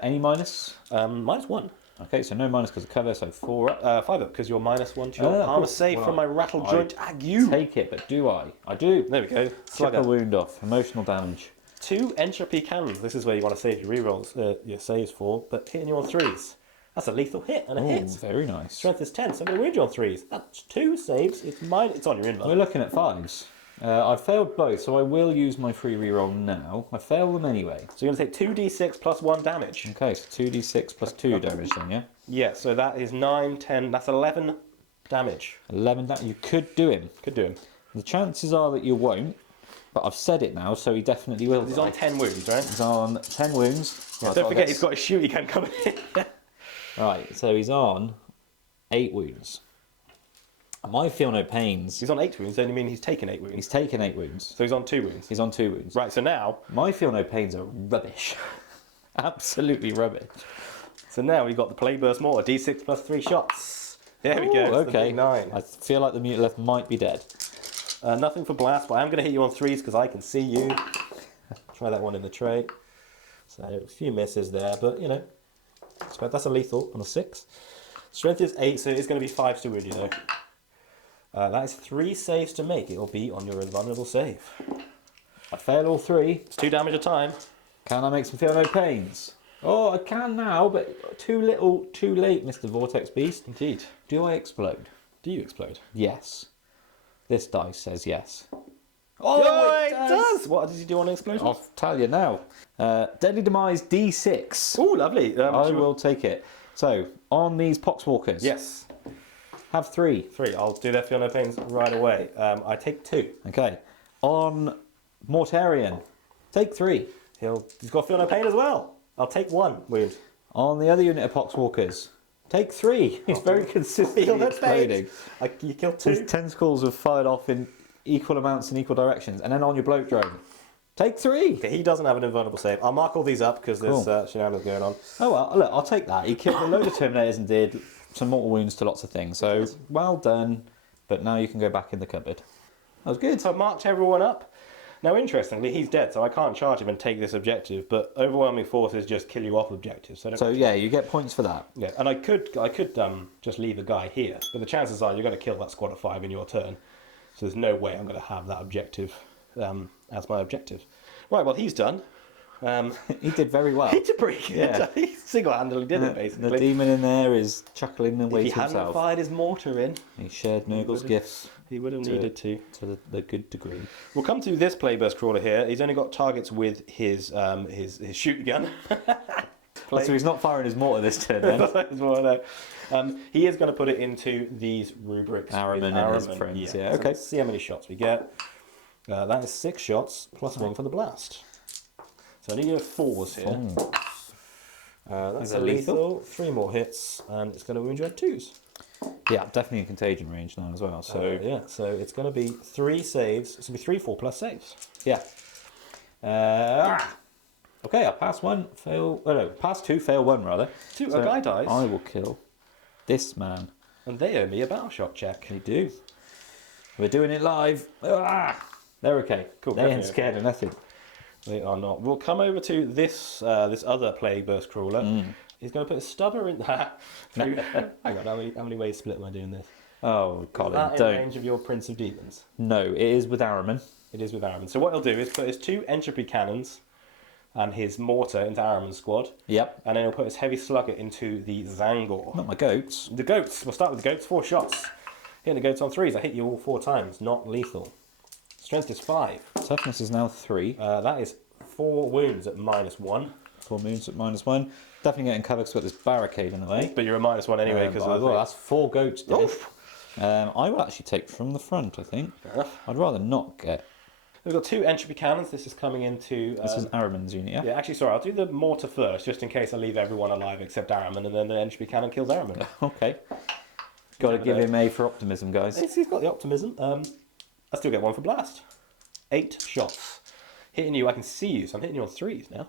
Any minus? -1. Okay, so no minus because of cover, so 4 up. 5 up because you're -1 to your armor save from my rattle joint ague. Take it, but do I? I do. There we go. Slip Slugger. a wound off. Emotional damage. 2 entropy cannons. This is where you want to save your rerolls, your saves for, but hitting you on 3s. That's a lethal hit and a hit. Very nice. Strength is 10, so I'm going to wound you on 3s. That's 2 saves. It's mine. It's on your invert. We're looking at 5s. I've failed both, so I will use my free reroll now. I fail them anyway. So you're going to take 2d6 plus 1 damage. Okay, so 2d6 plus 2 damage then, yeah? Yeah, so that is 9, 10, that's 11 damage. 11 damage. You could do him. Could do him. The chances are that you won't, but I've said it now, so he definitely will. He's on 10 wounds, right? He's on 10 wounds. Yeah, don't forget, he's got a shooty gun coming in. Right, so he's on 8 wounds. I might feel no pains. He's on 8 wounds, don't you mean he's taken 8 wounds? He's taken 8 wounds. So he's on 2 wounds? He's on 2 wounds. Right, so now... My feel no pains are rubbish. Absolutely rubbish. So now we've got the Plague Burst Mortar, d6 plus 3 shots. There we go. It's the Okay. big 9. I feel like the Mutalith might be dead. Nothing for blast, but I'm going to hit you on 3s because I can see you. Try that one in the tray. So a few misses there, but you know, that's a lethal on a 6. Strength is 8, so it's going to be 5 to wound you though. That is 3 saves to make. It will be on your invulnerable save. I fail all 3. It's 2 damage a time. Can I make some feel no pains? Oh, I can now, but too little, too late, Mr. Vortex Beast. Indeed. Do I explode? Do you explode? Yes. This dice says yes. Oh, it does! What does he do on an explosion? I'll tell you now. Deadly Demise D6. Oh, lovely. I will take it. So, on these Poxwalkers. Yes. Have 3. 3. I'll do that feel no pains right away. I take 2. Okay. On Mortarion. Take 3. He's got feel no pain as well. I'll take 1 wound. On the other unit of Poxwalkers. Take 3. He's very consistently Feel no exploding. pain. You killed 2. His tentacles have fired off in equal amounts in equal directions. And then on your bloat drone. Take 3. Okay, he doesn't have an invulnerable save. I'll mark all these up because there's shenanigans going on. Oh well, look, I'll take that. He killed a load of Terminators and did some mortal wounds to lots of things. So, well done. But now you can go back in the cupboard. That was good. So I've marked everyone up. Now, interestingly, he's dead, so I can't charge him and take this objective, but overwhelming forces just kill you off objectives. So yeah, you get points for that. Yeah, and I could just leave a guy here, but the chances are you're going to kill that squad of 5 in your turn. So there's no way I'm going to have that objective as my objective. Right, well, he's done. He did very well. He did pretty good. Yeah. He single-handedly did it, basically. The demon in there is chuckling and If he waiting hadn't himself. fired his mortar in, He shared Nurgle's gifts he would have needed to. to the good degree. We'll come to this Playburst Crawler here. He's only got targets with his shoot gun. So he's not firing his mortar this turn then. That's what I know. He is going to put it into these rubrics. Araman and his friends, yeah, So okay. let's see how many shots we get. That is 6 shots plus 1 for the blast. So I need your 4s here. That's a lethal. 3 more hits, and it's going to wound you at 2s. Yeah, definitely in contagion range now as well. So yeah, so it's going to be 3 saves. It's going to be 3 4+ saves. yeah. Okay, I pass 1, fail. Oh no, pass 2, fail 1 rather. A So guy dies, I will kill this man. and they owe me a battle shock check. They do. We're doing it live. They're okay. Cool, They ain't definitely scared of nothing. They are not. We'll come over to this this other Plague Burst Crawler. He's going to put a stubber in that. Hang on, how many ways split am I doing this? Oh, Colin, That in don't. range of your Prince of Demons. No, it is with Araman. It is with Araman. So what he'll do is put his 2 entropy cannons and his mortar into Araman's squad, Yep. and then he'll put his heavy slugger into the Zangor. Not my goats. The goats. We'll start with the goats. 4 shots. Hitting the goats on 3s. I hit you all 4 times. Not lethal. Strength is 5. Toughness is now 3. That is 4 wounds at -1. 4 moons at -1. Definitely getting covered because we've got this barricade in the way. But you're a -1 anyway because of the well, that's 4 goats dead. Oof. I will actually take from the front, I think. Fair enough. I'd rather not get... We've got 2 entropy cannons. This is coming into... This is Araman's unit, yeah? Yeah, actually, sorry, I'll do the mortar first, just in case I leave everyone alive except Araman, and then the entropy cannon kills Araman. Okay. Got to give him A for optimism, guys. He's got the optimism. I still get 1 for blast. 8 shots. Hitting you, I can see you, so I'm hitting you on 3s now.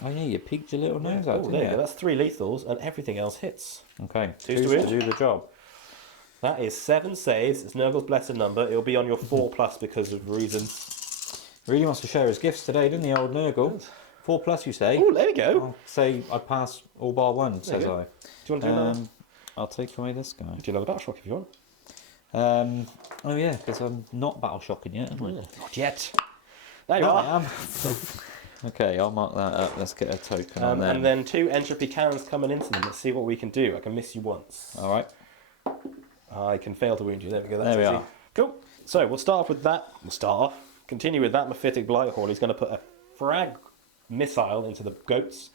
Oh yeah, you peeked your little nose out, Oh, didn't there you you? go. That's 3 lethals, and everything else hits. Okay, 2s to to wound. do the job. That is 7 saves. It's Nurgle's blessed number. It'll be on your 4+ because of reasons. Really wants to share his gifts today, didn't he, old Nurgle? 4+, you say? Oh, there we go. I'll say I pass all bar 1, says you go. I. Do you want to do another? I'll take away this guy. Do another battle shock if you want. Oh yeah, because I'm not battle shocking yet, am I? Not yet. There you Oh, are. I am. Okay, I'll mark that up. Let's get a token on there. And then 2 entropy cannons coming into them. Let's see what we can do. I can miss you once. All right. I can fail to wound you. There we go. That's There we easy. are. Cool. So we'll start off with that. Continue with that Mephitic Blighthorn. He's going to put a frag missile into the goats,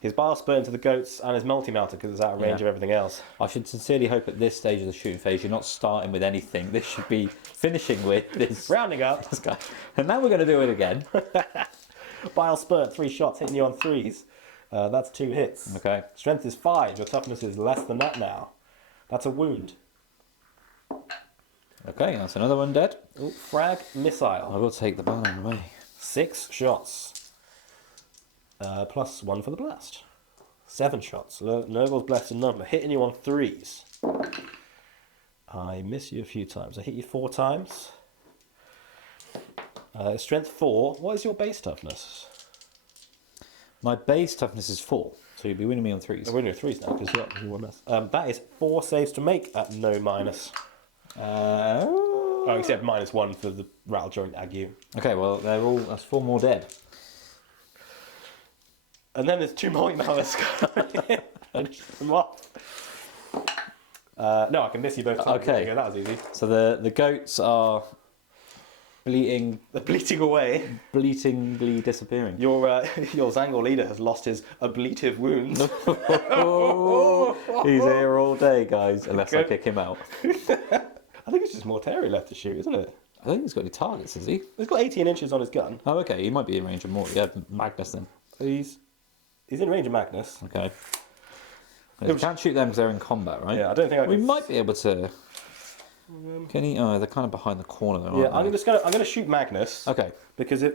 his bar spur into the goats, and his multi-melter because it's out of range of everything else. I should sincerely hope at this stage of the shooting phase you're not starting with anything. This should be finishing with this. Rounding up. This guy. And now we're going to do it again. Bile spurt, 3 shots hitting you on 3s. That's 2 hits. Okay. Strength is 5. Your toughness is less than that now. That's a wound. Okay, that's another one dead. Ooh, frag missile. I will take the banner away. 6 shots. Plus 1 for the blast. 7 shots. Nurgle's blessed and number. Hitting you on 3s. I miss you a few times. I hit you 4 times. Strength 4. What is your base toughness? My base toughness is 4, so you'll be winning me on 3s. I'm winning your 3s now because you won this. That is 4 saves to make at no minus. Oh, except -1 for the rattle joint ague. Okay, well, that's 4 more dead. And then there's 2 multi-malice coming in. Come off. No, I can miss you both times. Okay. There you go, that was easy. So the goats are bleating, They're bleating away. bleatingly disappearing. Your Zangor leader has lost his ablative wounds. He's here all day, guys, unless I Okay. kick him out. I think it's just Mortarion left to shoot, isn't it? I think he's got any targets, has he? He's got 18 inches on his gun. Oh, okay, he might be in range of more. Yeah, Magnus then. He's in range of Magnus. Okay. You can't shoot them because they're in combat, right? Yeah, I don't think I We can... might be able to... Can he? Oh, they're kind of behind the corner, though, Yeah, aren't I'm gonna shoot Magnus. Okay. Because I'm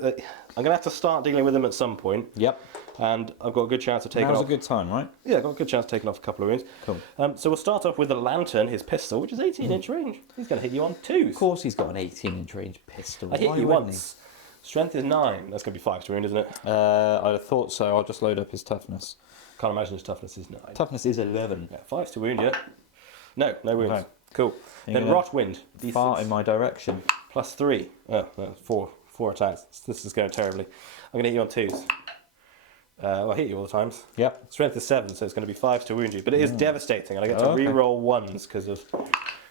gonna have to start dealing with him at some point. Yep. And I've got a good chance of taking Now's off. a good time, right? Yeah, I've got a good chance of taking off a couple of wounds. Cool. So we'll start off with the lantern, his pistol, which is 18-inch range. He's going to hit you on 2s. Of course he's got an 18-inch range pistol. I hit Why you wouldn't once. Strength is 9. That's going to be 5 to wound, isn't it? he? I'd have thought so. I'll just load up his toughness. Can't imagine his toughness is 9. Toughness is 11. Yeah, 5 to wound you. No wounds. Okay. Cool. You're Then gonna rot wind. Fart D6 in my direction. plus 3. Oh, no, 4 attacks. This is going terribly. I'm going to hit you on 2s. I hit you all the times. Yep. Strength is 7, so it's going to be 5 to wound you. But it is devastating, and I get to Okay. re-roll 1s because of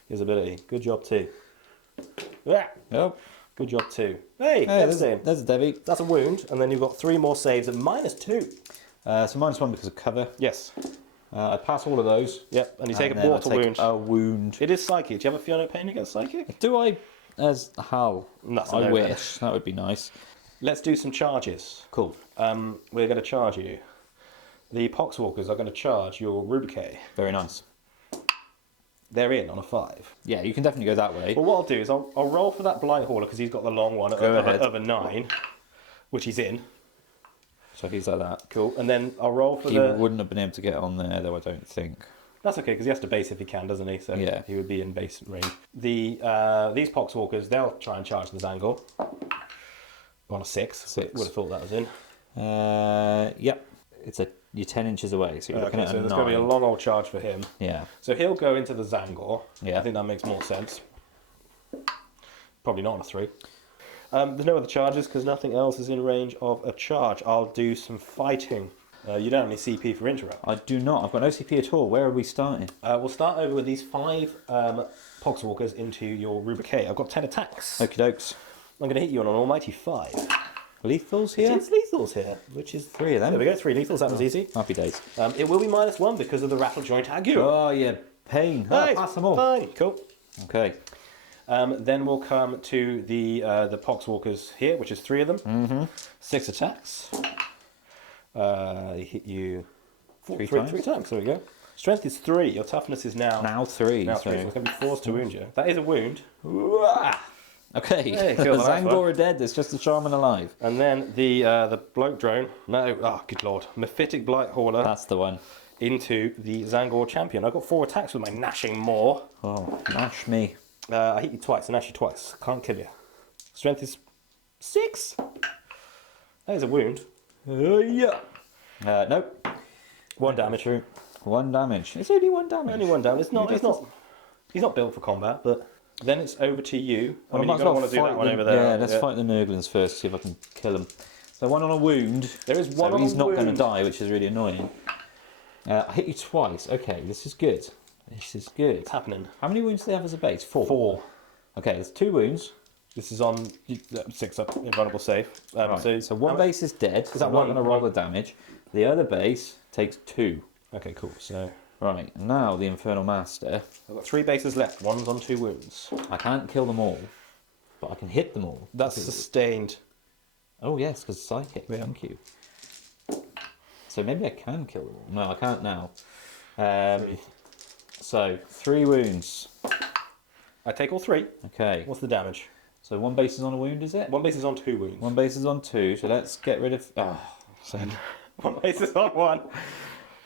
his ability. Good job, too. Ah, Oh. good job, too. Hey, Hey, devastating. there's a Debbie. That's a wound, and then you've got 3 more saves at -2. So -1 because of cover. Yes. I pass all of those. Yep, and you take And a then I mortal take wound. a wound. It is psychic. Do you have a Fiona Pain against psychic? Do I? As how? That's a I no-no. wish. That would be nice. Let's do some charges. Cool. We're going to charge you. The Poxwalkers are going to charge your Rubicae. Very nice. They're in on a 5. Yeah, you can definitely go that way. Well, what I'll do is I'll roll for that Blight Hauler because he's got the long one Go ahead. of a 9, which he's in. So he's like that. Cool. And then I'll roll for He the... wouldn't have been able to get on there, though, I don't think. That's okay, because he has to base if he can, doesn't he? So Yeah. he would be in base range. These Poxwalkers, they'll try and charge the Zangor. On a 6. 6. Would have thought that was in. Yep. You're 10 inches away, so you're looking Okay, at so a there's 9. going to be a long old charge for him. Yeah. So he'll go into the Zangor. Yeah. I think that makes more sense. Probably not on a 3. There's no other charges because nothing else is in range of a charge. I'll do some fighting. You don't have any CP for interrupt. I do not. I've got no CP at all. Where are we starting? We'll start over with these 5 Poxwalkers into your Rubicae. I've got 10 attacks. Okie dokes. I'm going to hit you on an almighty 5. Lethals here? It's lethals here, which is 3 of them. There we go, 3 lethals. That was easy. Happy days. It will be -1 because of the rattle joint ague. Oh, yeah. Pain. Nice. Pass them all. Fine. Cool. Okay. Then we'll come to the Poxwalkers here, which is 3 of them. Mm-hmm. 6 attacks. Hit you 3 times. times. 3 times. There we go. Strength is 3. Your toughness is now 3. Now 3. so- So it's going to be 4 to wound you. That is a wound. Okay. Hey, The cool, that's fun. Zangor are dead. There's just a shaman alive. And then the bloke drone. No. Oh, good lord. Mephitic Blight Hauler That's the one. into the Zangor champion. I've got 4 attacks with my gnashing maw. Oh, nash me. I hit you twice, and actually twice. Can't kill you. Strength is 6. That is a wound. Yeah. Nope. 1 damage. True. 1 damage. It's only 1 damage. Only 1 damage. He's not built for combat, but Then it's over to you. I Well, mean, I you're might going to as want well to do that fight one the- over there. Yeah, let's fight the Nurglings first, see if I can kill them. So 1 on a wound. There is one so on he's a not going to wound. die, which is really annoying. I hit you twice. Okay, this is good. This is good. What's happening? How many wounds do they have as a base? 4. 4. Okay, there's 2 wounds. This is on 6 up, invulnerable save. Right. So one base is dead. Is that I'm not one- going to roll the damage. The other base takes 2. Okay, cool. So Right, now the Infernal Master. I've got 3 bases left. One's on 2 wounds. I can't kill them all, but I can hit them all. That's sustained. Oh yes, because psychic. Yeah. Thank you. So maybe I can kill them all. No, I can't now. 3. So 3 wounds. I take all 3. Okay. What's the damage? So 1 base is on a wound, is it? 1 base is on 2 wounds. 1 base is on 2. So let's get rid of. Oh. So 1 base is on 1.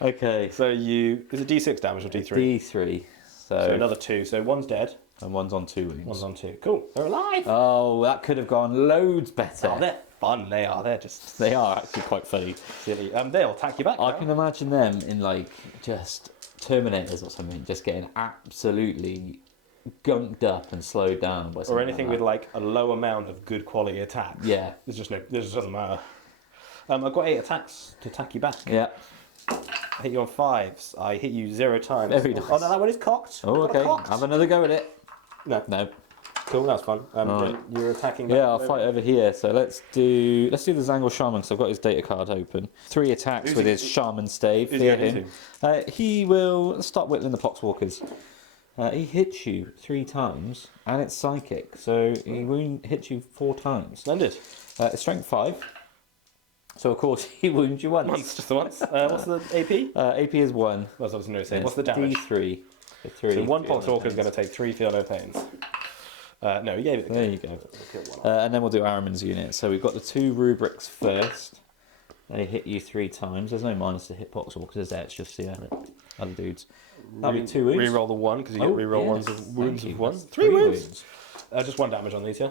Okay. So you is it D6 damage or D3? D3. So So another 2. So one's dead. and 1's on 2 wounds. One's on 2. Cool. They're alive. Oh, that could have gone loads better. Oh, they're fun. They are. They're just They are actually quite funny. silly. They'll attack you back. I now. can imagine them in like just Terminators or something, just getting absolutely gunked up and slowed down by Or something anything like with like a low amount of good quality attack. that. Yeah, There's just no. This doesn't matter. I've got 8 attacks to attack you back. yeah. I hit you on 5s. I hit you 0 times. Very nice. Oh no, that one is cocked. Oh, Got a okay. cocked. Have another go at it. No, No. cool. That's fun. Alright. You're attacking. Yeah, back. I'll fight over here. So let's do the Zangle Shaman. So I've got his data card open. 3 attacks Who's with he- his Shaman stave. who's he Fear going him. He will start whittling the Poxwalkers. He hits you 3 times, and it's psychic, so he hits you 4 times. Splendid. It's strength 5, so of course he wounds you once. Once, just the once. What's the AP? AP is 1. That's what I was going to say. and What's the it's damage? D3. For 3. So one Feel no Poxwalker is pains. going to take 3 feel no pains. No, he gave it. There you go. Kill one off. And then we'll do Araman's unit. So we've got the 2 rubrics first. They hit you 3 times. There's no minus to hit Poxwalkers, is there? It's just the other dudes. That'll be 2 wounds. Reroll the 1 because you get reroll ones yes, of wounds thank of you. 1. That's 3 wounds. Just 1 damage on these, yeah.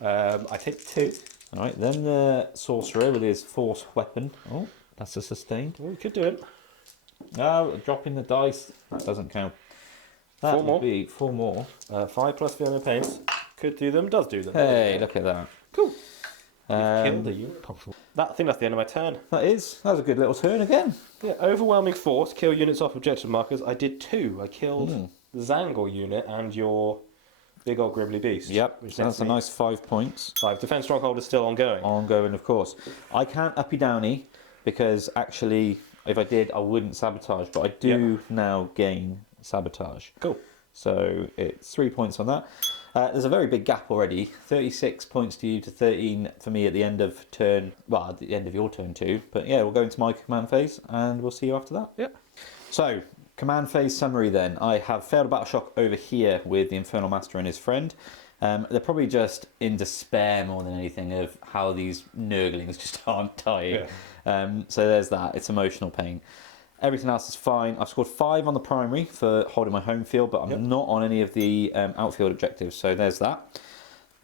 Yeah. I take 2. All right. Then the sorcerer with his force weapon. Oh, that's a sustained. Well, we could do it. No, dropping the dice. That doesn't count. That 4 would more. be 4 more. 5 plus feel no pains. Could do them. Does do them. Hey, look at that. Cool. Um, Killed the unit. I think that's the end of my turn. that was a good little turn again. Yeah, overwhelming force. Kill units off objective markers. I did 2. I killed Hmm. the Zangle unit and your big old Gribbly Beast. Yep. Which So that's a nets me nice 5 points. 5. Defense Stronghold is still ongoing. Ongoing, of course. I can't uppy downy because actually, if I did, I wouldn't sabotage. But I do now gain sabotage. Cool. So it's 3 points on that. There's a very big gap already. 36 points to you to 13 for me at the end of turn. Well, at the end of your turn too. But yeah, we'll go into my command phase and we'll see you after that. Yep. So, command phase summary then. I have failed a battle shock over here with the Infernal Master and his friend. They're probably just in despair more than anything of how these Nurglings just aren't dying. Yeah. So there's that. It's emotional pain. Everything else is fine. I've scored 5 on the primary for holding my home field, but I'm not on any of the outfield objectives, so there's that.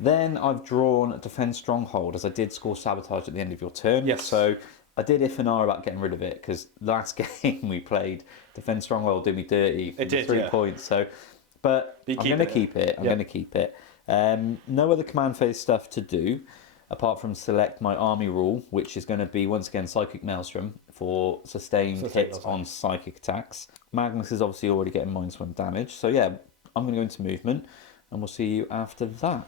Then I've drawn a defend stronghold, as I did score sabotage at the end of your turn. Yes. So I did if and R about getting rid of it, because last game we played, defend stronghold did me dirty. It did, 3 yeah. points. So, but But you I'm keep going to it. keep it. I'm Yep. going to keep it. No other command phase stuff to do, apart from select my army rule, which is going to be once again Psychic Maelstrom for sustained hits on psychic attacks. Magnus is obviously already getting -1 damage, so yeah, I'm going to go into movement, and we'll see you after that.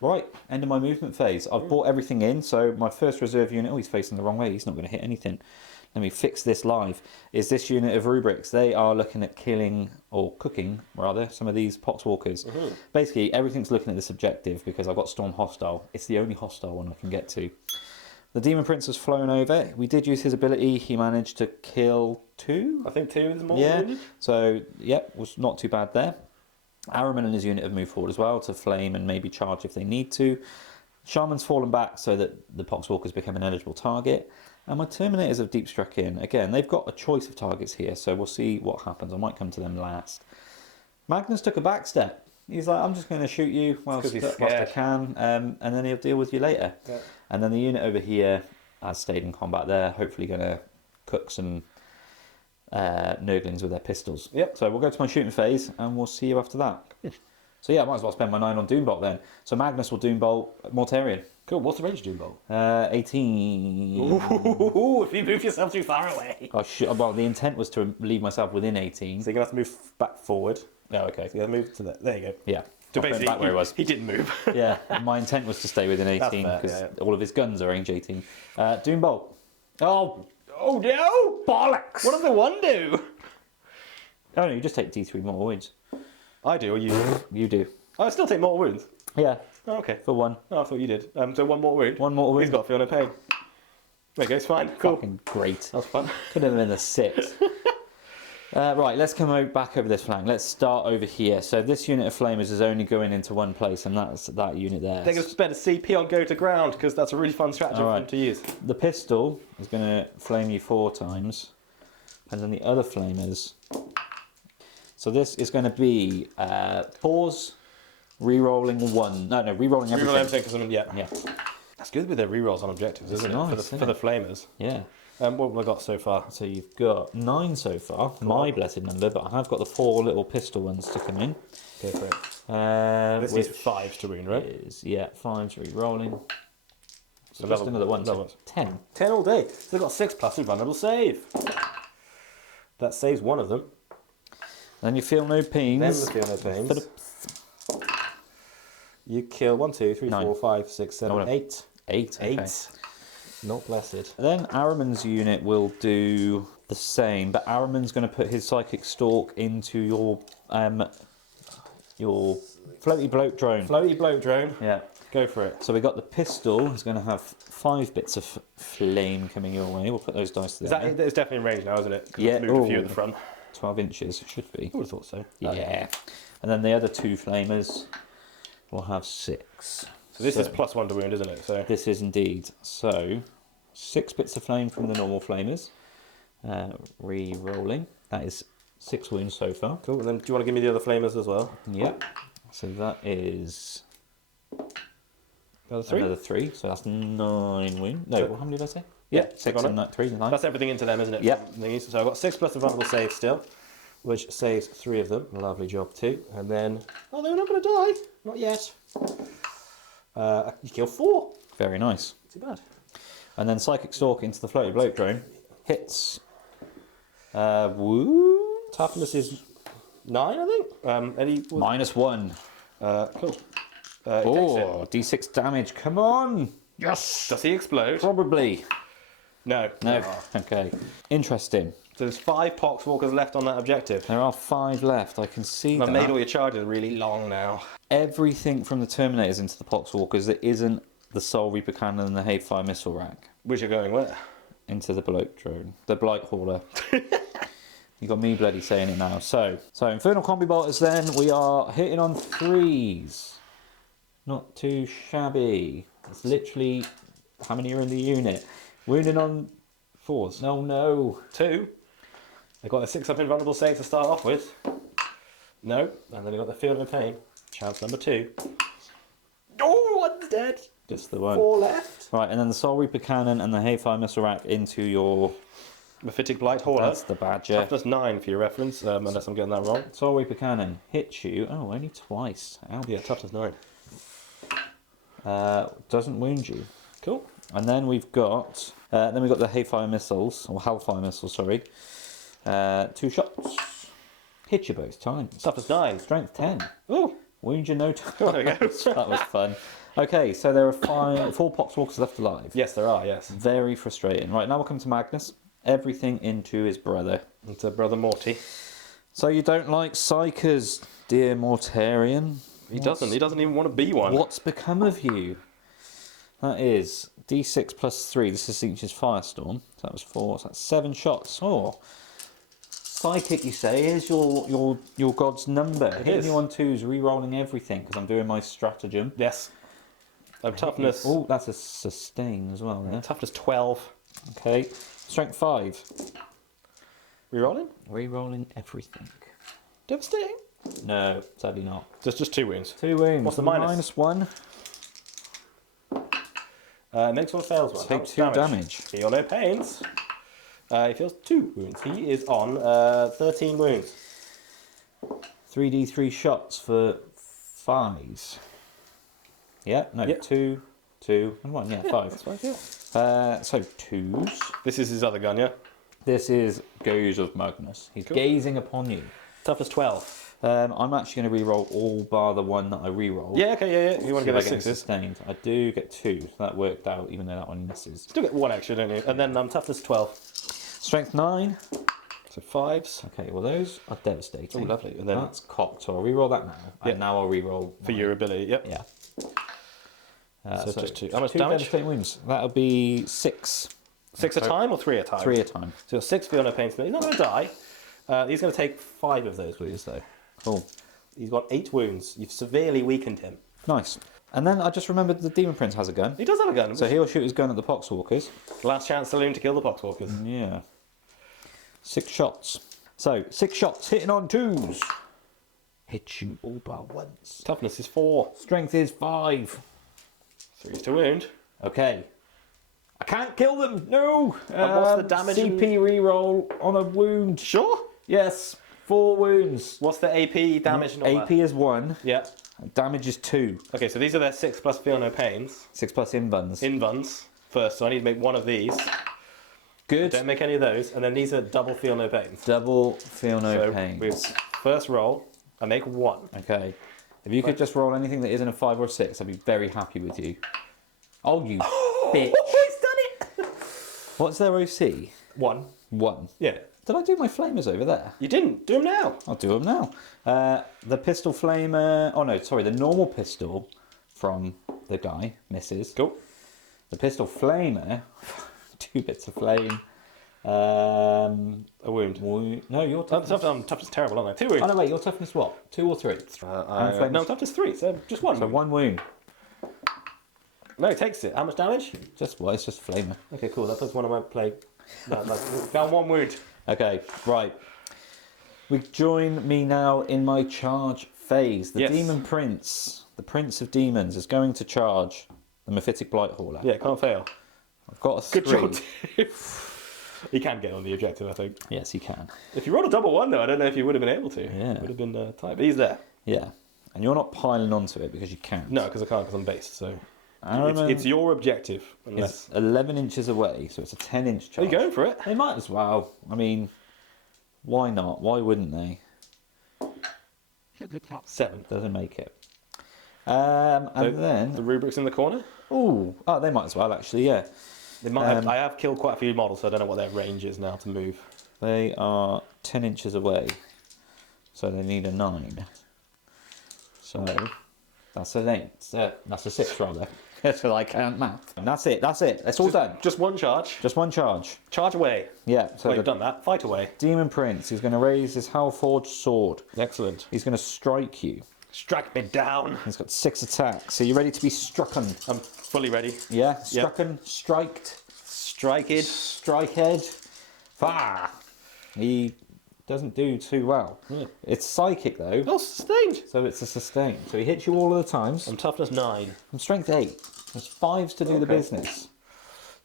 Right, end of my movement phase. I've brought everything in, so my first reserve unit, oh, he's facing the wrong way, he's not going to hit anything. Let me fix this live. Is this unit of rubrics? They are looking at killing, or cooking rather, some of these Poxwalkers. Basically, everything's looking at this objective because I've got Storm Hostile. It's the only hostile one I can get to. The Demon Prince has flown over. We did use his ability. He managed to kill 2. I think 2 is more. Yeah. Wounded. So, yep, was not too bad there. Araman and his unit have moved forward as well to flame and maybe charge if they need to. Shaman's fallen back so that the Poxwalkers become an eligible target. And my Terminators have deep struck in. Again, they've got a choice of targets here, so we'll see what happens. I might come to them last. Magnus took a back step. He's like, I'm just going to shoot you whilst I can, and then he'll deal with you later. Yeah. And then the unit over here has stayed in combat there, hopefully going to cook some Nurglings with their pistols. Yep. So we'll go to my shooting phase, and we'll see you after that. So yeah, I might as well spend my 9 on Doombolt then. So Magnus will Doombolt Mortarion. Cool. What's the range of Doombolt? 18. Ooh, if you move yourself too far away. Well, the intent was to leave myself within 18. So you're going to have to move back forward. Oh, okay. So you're going to move to there. There you go. Yeah. So I'll put him basically, back where he was. he didn't move. Yeah, my intent was to stay within 18 fair, because yeah. all of his guns are range 18. Doombolt. Oh no! Bollocks! What does the one do? Oh no, you just take D3 more wounds. I do, or you do? You do. Oh, I still take more wounds. Yeah, Oh, okay. for 1. Oh, I thought you did. So one more wound. One more wound. He's got to feel no pain. There you go, it's fine. Cool. Fucking great. That was fun. Could have been a 6. Right, let's come back over this flank. Let's start over here. So this unit of flamers is only going into one place, and that's that unit there. They're going to spend a CP on go to ground because that's a really fun strategy for them to use. The pistol is going to flame you 4 times, and then the other flamers. So this is going to be pause, re-rolling 1. No, re-rolling everything. Reroll everything because Yeah. that's good with their rerolls on objectives, isn't nice, it? For the flamers. Yeah. What have I got so far? So you've got 9 so far, my blessed number, but I have got the 4 little pistol ones to come in. Go for it. This is 5 to wound, right? Is, yeah, 5's re-rolling. So just level- another 1, so level- 10. 10 all day. So they've got 6+ invulnerable save. That saves one of them. Then you feel no Then pains. the feel no pains. You kill 1, 2, 3, 4, 5, 6, 7, 8. 8. Okay. 8. Not blessed. Then Araman's unit will do the same, but Araman's going to put his psychic stalk into your floaty bloat drone. Floaty bloat drone. Yeah. Go for it. So we got the pistol. It's going to have 5 bits of flame coming your way. We'll put those dice Is there. that, it's definitely in range now, isn't it? 'Cause Yeah. it's moved a few Ooh. at the front. 12 inches, it should be. I would have thought so. Yeah. And then the other 2 flamers will have 6. So this is +1 to wound, isn't it? So This is indeed. So 6 bits of flame from the normal flamers. Re-rolling. That is 6 wounds so far. cool. And then do you want to give me the other flamers as well? Yep. So that is Another 3? another 3. So that's 9 wounds. No, how many did I say? Yeah, 6 got it. and that 3 9. That's everything into them, isn't it? Yep. Thingies. So I've got 6+ invulnerable save still, which saves 3 of them. Lovely job too. And then, oh, they're not going to die. Not yet. You kill 4. Very nice. Not too bad. And then psychic stalk into the floaty bloat drone. Hits. Woo. Toughness is 9, I think. Any -1. cool. Oh, D6 damage. Come on. Yes. Does he explode? Probably. No. No. Okay. Interesting. So there's 5 poxwalkers left on that objective. There are 5 left. I can see I've that. made all your charges really long now. Everything from the Terminators into the Poxwalkers that isn't the Soul Reaper Cannon and the Hayfire Missile Rack Which are going where? into the Bloat Drone. The Blight Hauler. You got me bloody saying it now. So Infernal Combi Bolters then. We are hitting on 3s. Not too shabby. It's literally how many are in the unit. Wounding on 4s. No. 2. They've got a 6 up invulnerable save to start off with. No. And then they've got the field of pain. Chance number 2. Oh, one's dead. Just the one. 4 left. Right, and then the Soul Reaper Cannon and the Hayfire Missile Rack into your... Mephitic Blight Hauler. That's the Badger. Toughness 9 for your reference, unless I'm getting that wrong. Soul Reaper Cannon hits you. Oh, only twice. Ouch. Yeah, toughness 9. Doesn't wound you. Cool. And then we've got the Hayfire Missiles, or Hellfire Missiles, sorry. 2 shots. Hit you both times. Toughness 9. Strength 10. Oh, Wound you no time. there we go. That was fun. Okay, so there are 4 Poxwalkers left alive. Yes, there are, yes. Very frustrating. Right, now we'll come to Magnus. Everything into his brother. It's Brother Morty. So you don't like Psychers, dear Mortarion? He doesn't even want to be one. What's become of you? That is D6 plus 3. This is each Firestorm. So that was 4. So that's 7 shots. Oh, psychic, you say, is your god's number. Hitting is. you on 2s, re-rolling everything because I'm doing my stratagem. Yes. Toughness. Oh, that's a sustain as well. Yeah. Toughness 12. Okay. Strength 5. Rerolling? Re-rolling everything. Devastating. No, sadly not. Just 2 wounds. 2 wounds. What's the minus? -1. Next one fails one. Take 2 damage. Feel no pains. He feels 2 wounds. He is on 13 wounds. 3d3 shots for 5s. Yeah, no, Yep. 2, 2, and 1. Yeah, 5. That's right, yeah. So 2s. This is his other gun, yeah? This is Gaze of Magnus. He's gazing upon you. Toughness 12. I'm actually going to re-roll all bar the one that I re-rolled. Yeah, okay, yeah. You want to get See if I those get 6s. sustained. I do get 2, so that worked out, even though that one misses. Still get 1 extra, don't you? And then toughness 12. Strength 9. So 5s. Okay, well those are devastating. Oh, lovely. And then That's cocked, so I'll re-roll that now. Yeah. And now I'll re-roll for your ability, yep. Yeah. So just 2. How much 2 damage? devastating wounds. That'll be 6. 6 a time or 3 a time? 3 a time. So you're 6 feel no pain. He's not going to die. He's going to take 5 of those wounds, though. Cool. He's got 8 wounds. You've severely weakened him. Nice. And then I just remembered the Demon Prince has a gun. He does have a gun. So he'll shoot his gun at the Poxwalkers. Last chance saloon to kill the Poxwalkers. Yeah. 6 shots. So, 6 shots hitting on 2s. Hit you all but once. Toughness is 4. Strength is 5. 3's to wound. Okay. I can't kill them. No. And what's the damage CP reroll on a wound. Sure. Yes. 4 wounds. What's the AP damage? And all AP that? is 1. Yeah. Damage is 2. Okay, so these are their 6 plus feel no pains. 6 plus invuns. Invuns first, so I need to make 1 of these. Good. Don't make any of those, and then these are double feel no pains. Double feel no So pain. with first roll, I make 1. Okay. If you could just roll anything that isn't a 5 or 6, I'd be very happy with you. Oh, you bitch. He's done it! What's their OC? 1. 1. Yeah. Did I do my flamers over there? You didn't. Do them now. I'll do them now. The pistol flamer... Oh, no, sorry. The normal pistol from the guy misses. Cool. The pistol flamer... 2 bits of flame. A wound. No, your toughness... Toughness terrible, aren't I? 2 wounds. Oh, no, wait. Your toughness what? 2 or 3? No, toughness 3, so just 1. So 1 wound. No, it takes it. How much damage? Just what? It's just flamer. Okay, cool. That puts one of my plague. Found 1 wound. Okay, right. We join me now in my charge phase. The Yes. Demon Prince, the Prince of Demons, is going to charge the Mephitic Blighthauler. Yeah, can't fail. I've got a 3. Good job. He can get on the objective, I think. Yes, he can. If you rolled a double 1, though, I don't know if you would have been able to. Yeah. It would have been tight, but he's there. Yeah. And you're not piling onto it because you can't. No, because I can't, because I'm based, so... Araman It's your objective, is unless... 11 inches away, so it's a 10-inch Are charge. you going for it? They might as well. I mean, why not? Why wouldn't they? 7. Doesn't make it. And then... The rubrics in the corner? Oh, they might as well, actually, yeah. They might have, I have killed quite a few models, so I don't know what their range is now to move. They are 10 inches away, so they need a 9. So that's an 8. That's a 6 rather. So I can't math. And that's it. It's all done. Just 1 charge. Just 1 charge. Charge away. Yeah. So Well, you've the done that. Fight away. Demon Prince is going to raise his Hellforged sword. Excellent. He's going to strike you. Strike me down. He's got 6 attacks. So you're ready to be strucken. I'm fully ready. Yeah. Strucken. Striked. Striked. Strikehead. Fire. He doesn't do too well. Yeah. It's psychic though. Oh, sustained. So it's a sustain. So he hits you all of the times. I'm toughness 9. I'm strength 8. There's 5s to do the business.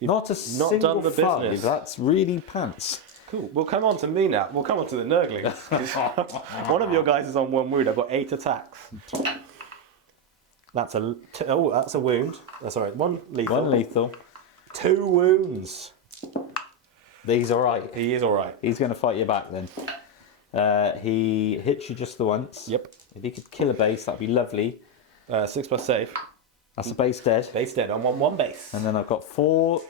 Not a not single done the 5. business. That's really pants. Cool. We'll come on to me now. We'll come on to the Nurglings. One of your guys is on 1 wound. I've got 8 attacks. That's that's a wound. That's all right. 1 lethal. 1 lethal. 2 wounds. He's alright. He is all right. He's going to fight you back then. He hits you just the once. Yep. If he could kill a base, that'd be lovely. 6 plus save. That's a base dead. Base dead. I'm on 1 base. And then I've got 4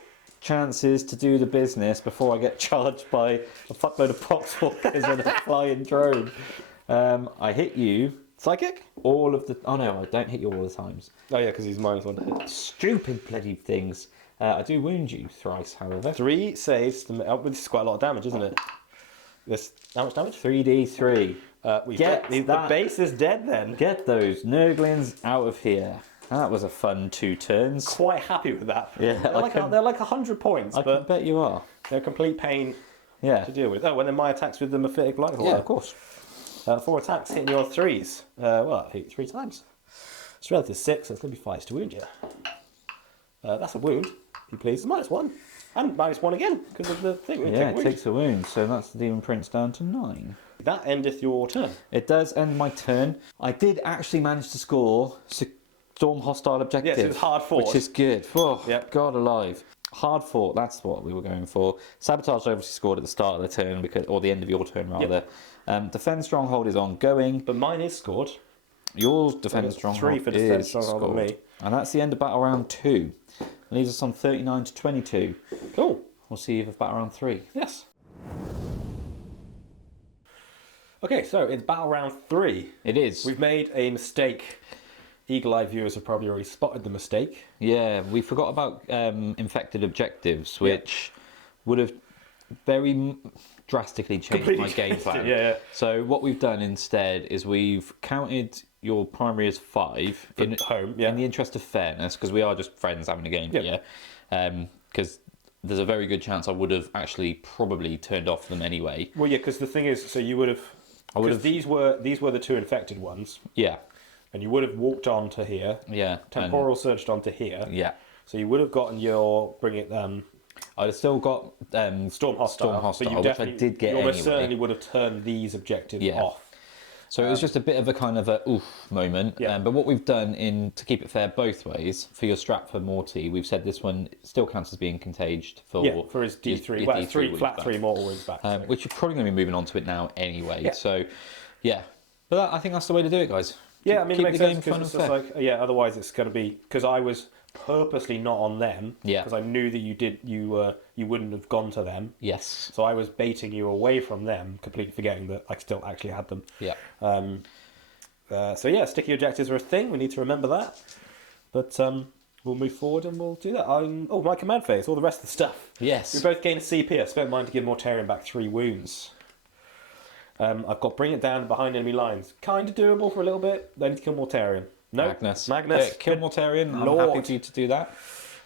chances to do the business before I get charged by a fuckload of poxwalkers and a flying drone. I hit you Psychic? all of the... Oh no, I don't hit you all the times. Oh yeah, because he's -1 to hit. Stupid bloody things. I do wound you thrice, however. 3 saves. This is quite a lot of damage, isn't it? How much damage? 3d3. The base is dead then. Get those Nurglings out of here. That was a fun 2 turns. Quite happy with that. Yeah, they're like 100 points, I but can bet you are. they're a complete pain Yeah. to deal with. Oh, and then my attacks with the Mephitic Blighthauler. Yeah, of course. 4 attacks hitting your 3s. I hit you 3 times. Strength is 6, so it's going to be 5s to wound you. That's a wound. you please. -1. And -1 again, because of the thing. Yeah, it takes a wound, so that's the Demon Prince down to 9. That endeth your turn. It does end my turn. I did actually manage to score Storm Hostile Objective. Yes, it was hard fought. Which is good. Oh, Yep. God alive. Hard fought, that's what we were going for. Sabotage obviously scored at the start of the turn, or the end of your turn rather. Defend Stronghold is ongoing. But mine is scored. Yours Defend Stronghold 3 for Defend is Stronghold on scored. me. And that's the end of Battle Round 2. Leaves us on 39 to 22. Cool. We'll see you for Battle Round 3. Yes. Okay, so it's Battle Round 3. It is. We've made a mistake. Eagle-eyed viewers have probably already spotted the mistake. Yeah, we forgot about infected objectives, which would have very drastically changed my game plan. Yeah. So what we've done instead is we've counted your primary as 5 in home, in the interest of fairness, because we are just friends having a game here. Because there's a very good chance I would have actually probably turned off them anyway. Well, yeah, because the thing is, so you would have... Because these were the 2 infected ones. Yeah. And you would have walked on to here. Yeah. Temporal searched onto here. Yeah. So you would have gotten your... I'd have still got Storm Hostile, but you which I did get anyway. almost certainly would have turned these objectives off. So it was just a bit of a kind of a oof moment. Yeah. But what we've done to keep it fair both ways, for your strat for Morty, we've said this one still counts as being contaged for his D3. Your Well, D3 it's wounds three mortal wounds back. which you're probably going to be moving on to it now anyway. Yeah. So, yeah. But I think that's the way to do it, guys. Yeah, I mean, it makes sense because fun it's and just fair. like, otherwise it's going to be... Because I was purposely not on them. Yeah. Because I knew that you wouldn't have gone to them. Yes. So I was baiting you away from them, completely forgetting that I still actually had them. Yeah. So yeah, sticky objectives are a thing. We need to remember that. But we'll move forward and we'll do that. My command phase, all the rest of the stuff. Yes. We both gain a CP. I spent mine to give Mortarion back 3 wounds. I've got bring it down behind enemy lines. Kind of doable for a little bit. Then need to kill Mortarion. No, Magnus. Good Kill Mortarion. I'm Lord. happy for you to do that.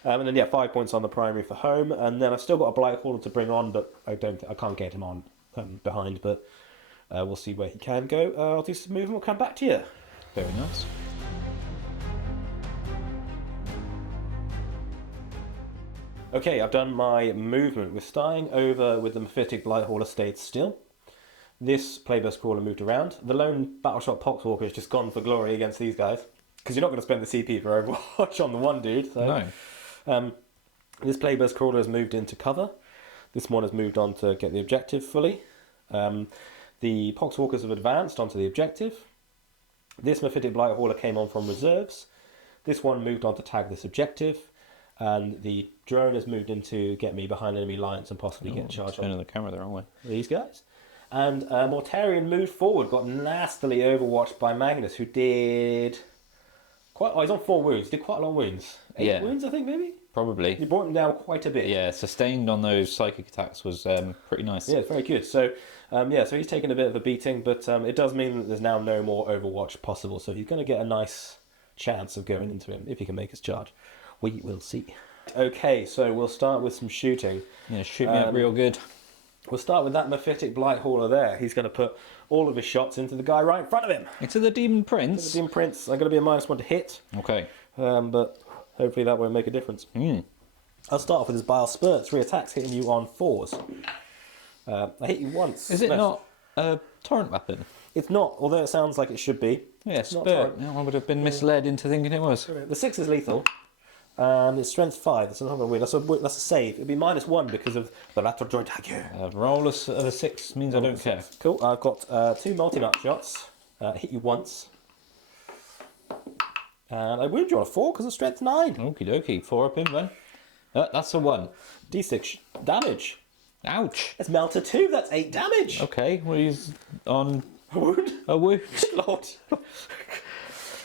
And then 5 points on the primary for home, and then I've still got a Blight Hauler to bring on, but I can't get him on behind. But we'll see where he can go. I'll do some movement. We'll come back to you. Very nice. Okay, I've done my movement. We're starting over with the Mephitic Blight Hauler stayed still. This Playburst Crawler moved around. The lone Battleshot Poxwalker has just gone for glory against these guys. Because you're not going to spend the CP for Overwatch on the one dude. So. No. This Playburst Crawler has moved into cover. This one has moved on to get the objective fully. The Poxwalkers have advanced onto the objective. This Mephitic Blight Hauler came on from reserves. This one moved on to tag this objective. And the drone has moved in to get me behind enemy lines and possibly get charged Turning the camera the wrong way. these guys. And Mortarion moved forward, got nastily overwatched by Magnus, who did he's on 4 wounds, did quite a lot of wounds. 8 wounds, I think, maybe? Probably. He brought him down quite a bit. Yeah, sustained on those psychic attacks was pretty nice. Yeah, very good. So, so he's taken a bit of a beating, but it does mean that there's now no more Overwatch possible, so he's going to get a nice chance of going into him if he can make his charge. We will see. Okay, so we'll start with some shooting. Yeah, shoot me up real good. We'll start with that Mephitic Blight Hauler there. He's going to put all of his shots into the guy right in front of him. Into the Demon Prince? The Demon Prince. I'm going to be a -1 to hit. Okay. But hopefully that won't make a difference. I'll start off with his Bile Spurt. 3 attacks, hitting you on 4s. I hit you once. Is it not a torrent weapon? It's not, although it sounds like it should be. Yeah, It's not Spurt. No, I would have been misled into thinking it was. The 6 is lethal. And it's strength 5. That's another win. That's a save. It'd be -1 because of the lateral joint dagger. Roll of a 6 means I don't care. Cool. I've got 2 multi-nut shots. Hit you once. And I wound you on a 4 because of strength 9. Okie dokie. 4 up in then. That's a 1. D6 damage. Ouch. It's melted 2. That's 8 damage. Okay, well he's on A wound. a wound. Lord.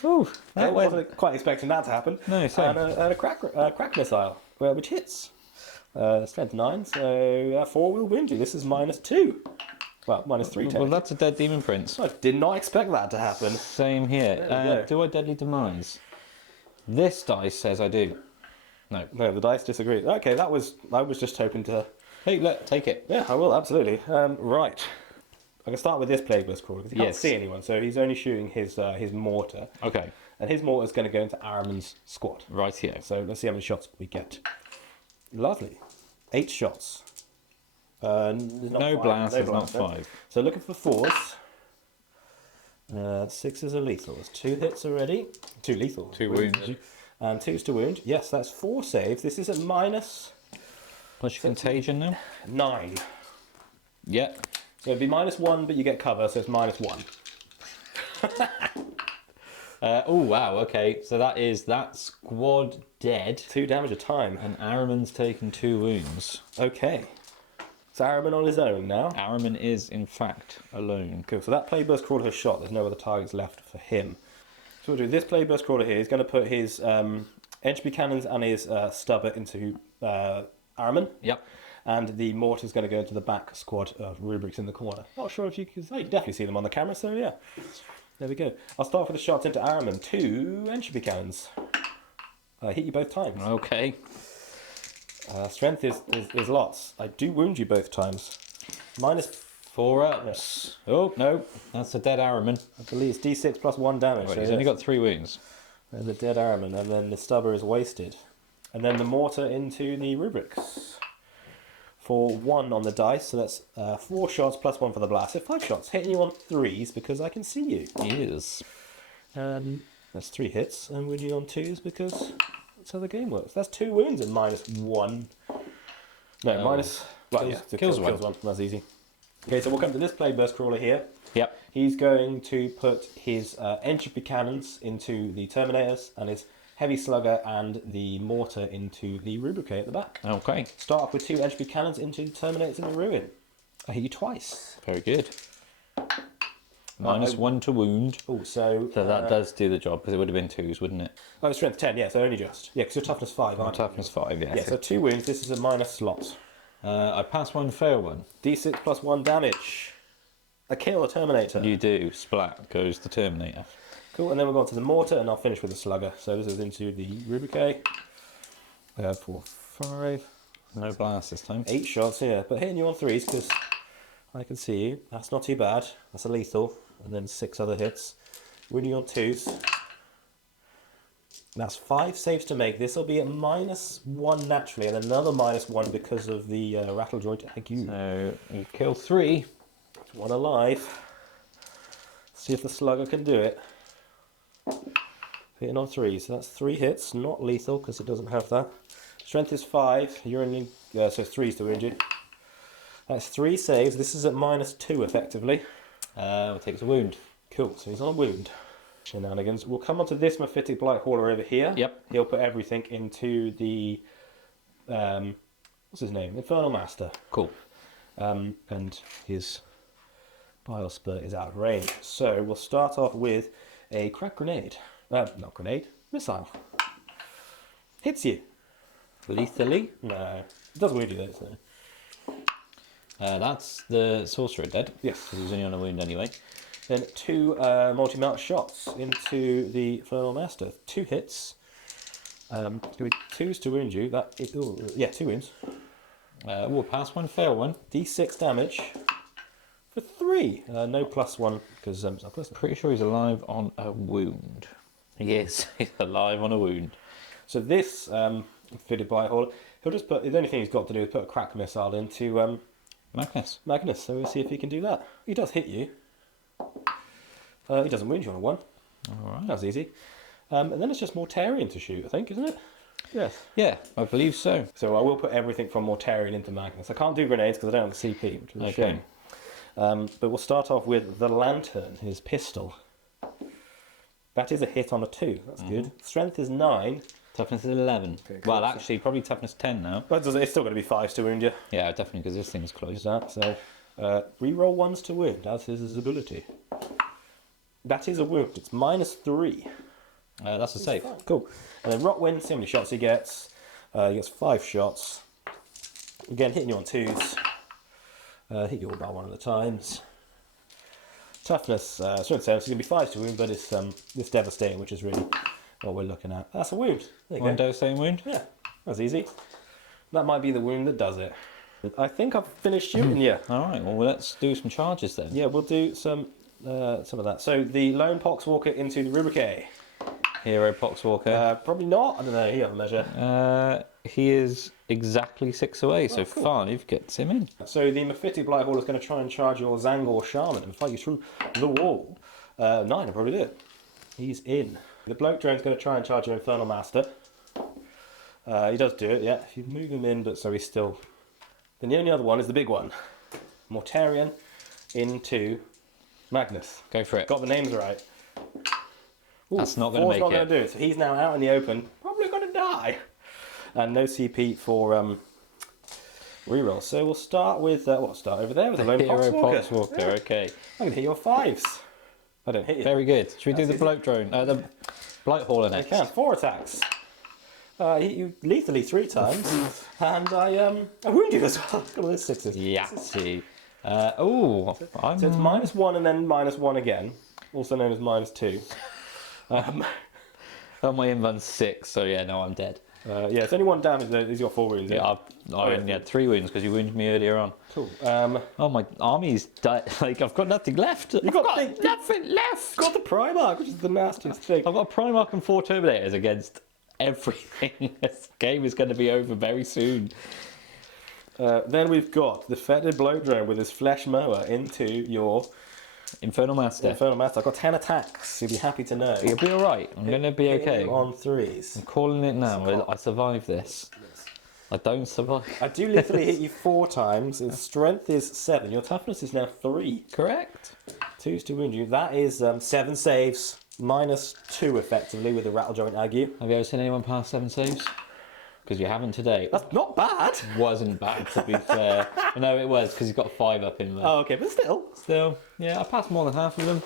Ooh, I that went. wasn't quite expecting that to happen. No, same. And a crack missile, which hits. Strength 9, so 4 will wound you. This is -2. Well, -3 Well, technically. that's a dead Demon Prince. I did not expect that to happen. Same here. There we go. Do I deadly demise? This dice says I do. No. No, the dice disagree. Okay, I was just hoping to... Hey, look, take it. Yeah, I will, absolutely. Right. I can start with this Plagueburst Crawler, because he can't Yes. see anyone, so he's only shooting his mortar. Okay. And his mortar is going to go into Araman's squad. Right here. So let's see how many shots we get. Lovely. 8 shots. There's not No five, blast, there's not blast, no. 5. So looking for 4s. 6s are lethal. There's 2 hits already. 2 lethal. 2 wounds. 2s to wound. Yes, that's 4 saves. This is at minus Plus your contagion now? 9. Yep. So it'd be -1, but you get cover, so it's -1. Oh, wow, okay. So that squad dead. 2 damage a time. And Araman's taken 2 wounds. Okay. So Araman on his own now. Araman is, in fact, alone. Cool. So that Playburst Crawler has shot. There's no other targets left for him. So we'll do this Playburst Crawler here. He's going to put his entropy cannons and his stubber into Araman. Yep. And the mortar's going to go into the back squad of rubrics in the corner. Not sure if you can... Oh, you can definitely see them on the camera, so yeah. There we go. I'll start with the shots into Araman. 2 entropy cannons. Hit you both times. Okay. Strength is lots. I do wound you both times. -4 ups. Oh, no. That's a dead Araman. I believe it's D6 plus 1 damage. Wait, so he's only got 3 wounds. And the dead Araman, and then the stubber is wasted. And then the mortar into the rubrics. For 1 on the dice, so that's 4 shots plus 1 for the blast. So 5 shots, hitting you on 3s because I can see you. Yes. That's 3 hits, and wounding you on 2s because that's how the game works. That's 2 wounds and -1. No, minus... Well, yeah, kills kills one. That's easy. Okay, so we'll come to this Playburst Crawler here. Yep. He's going to put his entropy cannons into the Terminators and his heavy slugger and the mortar into the rubrique at the back. Okay. Start off with 2 entropy cannons into the Terminators in the ruin. I hit you twice. Very good. -1 to wound. Oh, so That does do the job, because it would have been 2s, wouldn't it? oh, strength 10, yeah, so only just. Yeah, because you're toughness 5, aren't you? Toughness 5, yeah. Yeah, so 2 wounds, this is a minus slot. I pass 1, fail 1. D6 plus 1 damage. I kill a Terminator. You do. Splat goes the Terminator. Cool, and then we'll go on to the mortar, and I'll finish with the slugger. So this is into the rubrique. 4, 5. No blast this time. 8 shots here, but hitting you on 3s because I can see you. That's not too bad. That's a lethal. And then 6 other hits. Wounding on 2s. That's 5 saves to make. This will be at -1 naturally, and another -1 because of the rattle joint ague. So you kill 3. 1 alive. See if the slugger can do it. Hitting on 3s. So that's 3 hits, not lethal because it doesn't have that. Strength is 5. You're in, so 3s to wound you. That's 3 saves. This is at -2 effectively. We'll take a wound. Cool. So he's on a wound. Shenanigans. We'll come on to this Mephitic Blight Hauler over here. Yep. He'll put everything into the what's his name? Infernal Master. Cool. And his Bile Spurt is out of range. So we'll start off with a crack grenade. Not grenade, missile. Hits you. Lethally. No. It doesn't wound you though, so. That's the sorcerer dead. Yes. Because he's only on a wound anyway. Then 2 multi-mount shots into the Infernal Master. 2 hits. It's going to be 2s to wound you. Yeah, 2 wounds. We'll pass 1, fail 1. D6 damage for 3. No +1 because I'm plus. Pretty sure he's alive on a wound. Yes, he's alive on a wound. So this fitted by Hall, he'll just put the only thing he's got to do is put a crack missile into Magnus. So we'll see if he can do that. He does hit you. He doesn't wound you on a 1. All right. That's easy. And then it's just Mortarion to shoot, I think, isn't it? Yes. Yeah, I believe so. So I will put everything from Mortarion into Magnus. I can't do grenades because I don't have the CP, which is a shame. But we'll start off with the Lantern, his pistol. That is a hit on a 2. That's good. Strength is 9. Toughness is 11. Okay, cool. Well, actually, probably toughness 10 now. But it's still going to be 5s to wound you. Yeah, definitely, because this thing's close. That. So reroll 1s to wound, as is his ability. That is a wound. It's -3. That's a save. Cool. And then Rotwin, see how many shots he gets. He gets 5 shots. Again, hitting you on 2s. Hit you all about 1 of the times. Toughness, strength 7, so it's going to be 5s to wound, but it's devastating, which is really what we're looking at. That's a wound. There you One go. devastating wound? Yeah, that's easy. That might be the wound that does it. I think I've finished shooting you. All right, well, let's do some charges then. Yeah, we'll do some of that. So the Lone Poxwalker into the rubrique. Hero Poxwalker. Probably not. I don't know. You have a measure. he is exactly 6 away, so cool. 5 gets him in. So the Mephitic Blighthall is going to try and charge your Zangor Shaman and fight you through the wall. 9, I'll probably do it. He's in. The Bloke Drone's going to try and charge your Infernal Master. He does do it, yeah. If you move him in, but so he's still... Then the only other one is the big one. Mortarion into Magnus. Go for it. Got the names right. Ooh, That's not going to make not it. Going to do it. So he's now out in the open, probably going to die. And no CP for reroll. So we'll start with start over there with the lone Hero Poxwalker. Poxwalker, okay. I'm going to hit your 5s. I don't hit you. Very good. Should we do the easy. Bloke Drone? The Blighthauler I next. can. 4 attacks. I hit you lethally 3 times, and I wound you as well. Got all those 6s. Yahtzee. So it's -1 and then -1 again, also known as -2. Oh, my invuln's 6, so yeah, no, I'm dead. Yeah, it's only 1 damage though. Is your 4 wounds? Yeah, I only had 3 wounds because you wounded me earlier on. Cool. Oh, my army's died. Like, I've got nothing left. I've got nothing left. Got the Primarch, which is the nastiest thing. I've got a Primarch and 4 Terminators against everything. This game is going to be over very soon. Then we've got the Fetid Bloke Drone with his Flesh Mower into your Infernal Master. Infernal Master. I've got 10 attacks, you'll be happy to know. You'll be alright. I'm going to be okay. On 3s. I'm calling it now. I survive this. I don't survive. I do literally hit you 4 times. His strength is 7. Your toughness is now 3. Correct. 2s to wound you. That is 7 saves, -2 effectively with the Rattle Joint Ague. Have you ever seen anyone pass 7 saves? Because you haven't today. That's not bad. Wasn't bad, to be fair. No, it was, because he's got 5 up in there. Oh, okay, but still. Still, yeah, I passed more than half of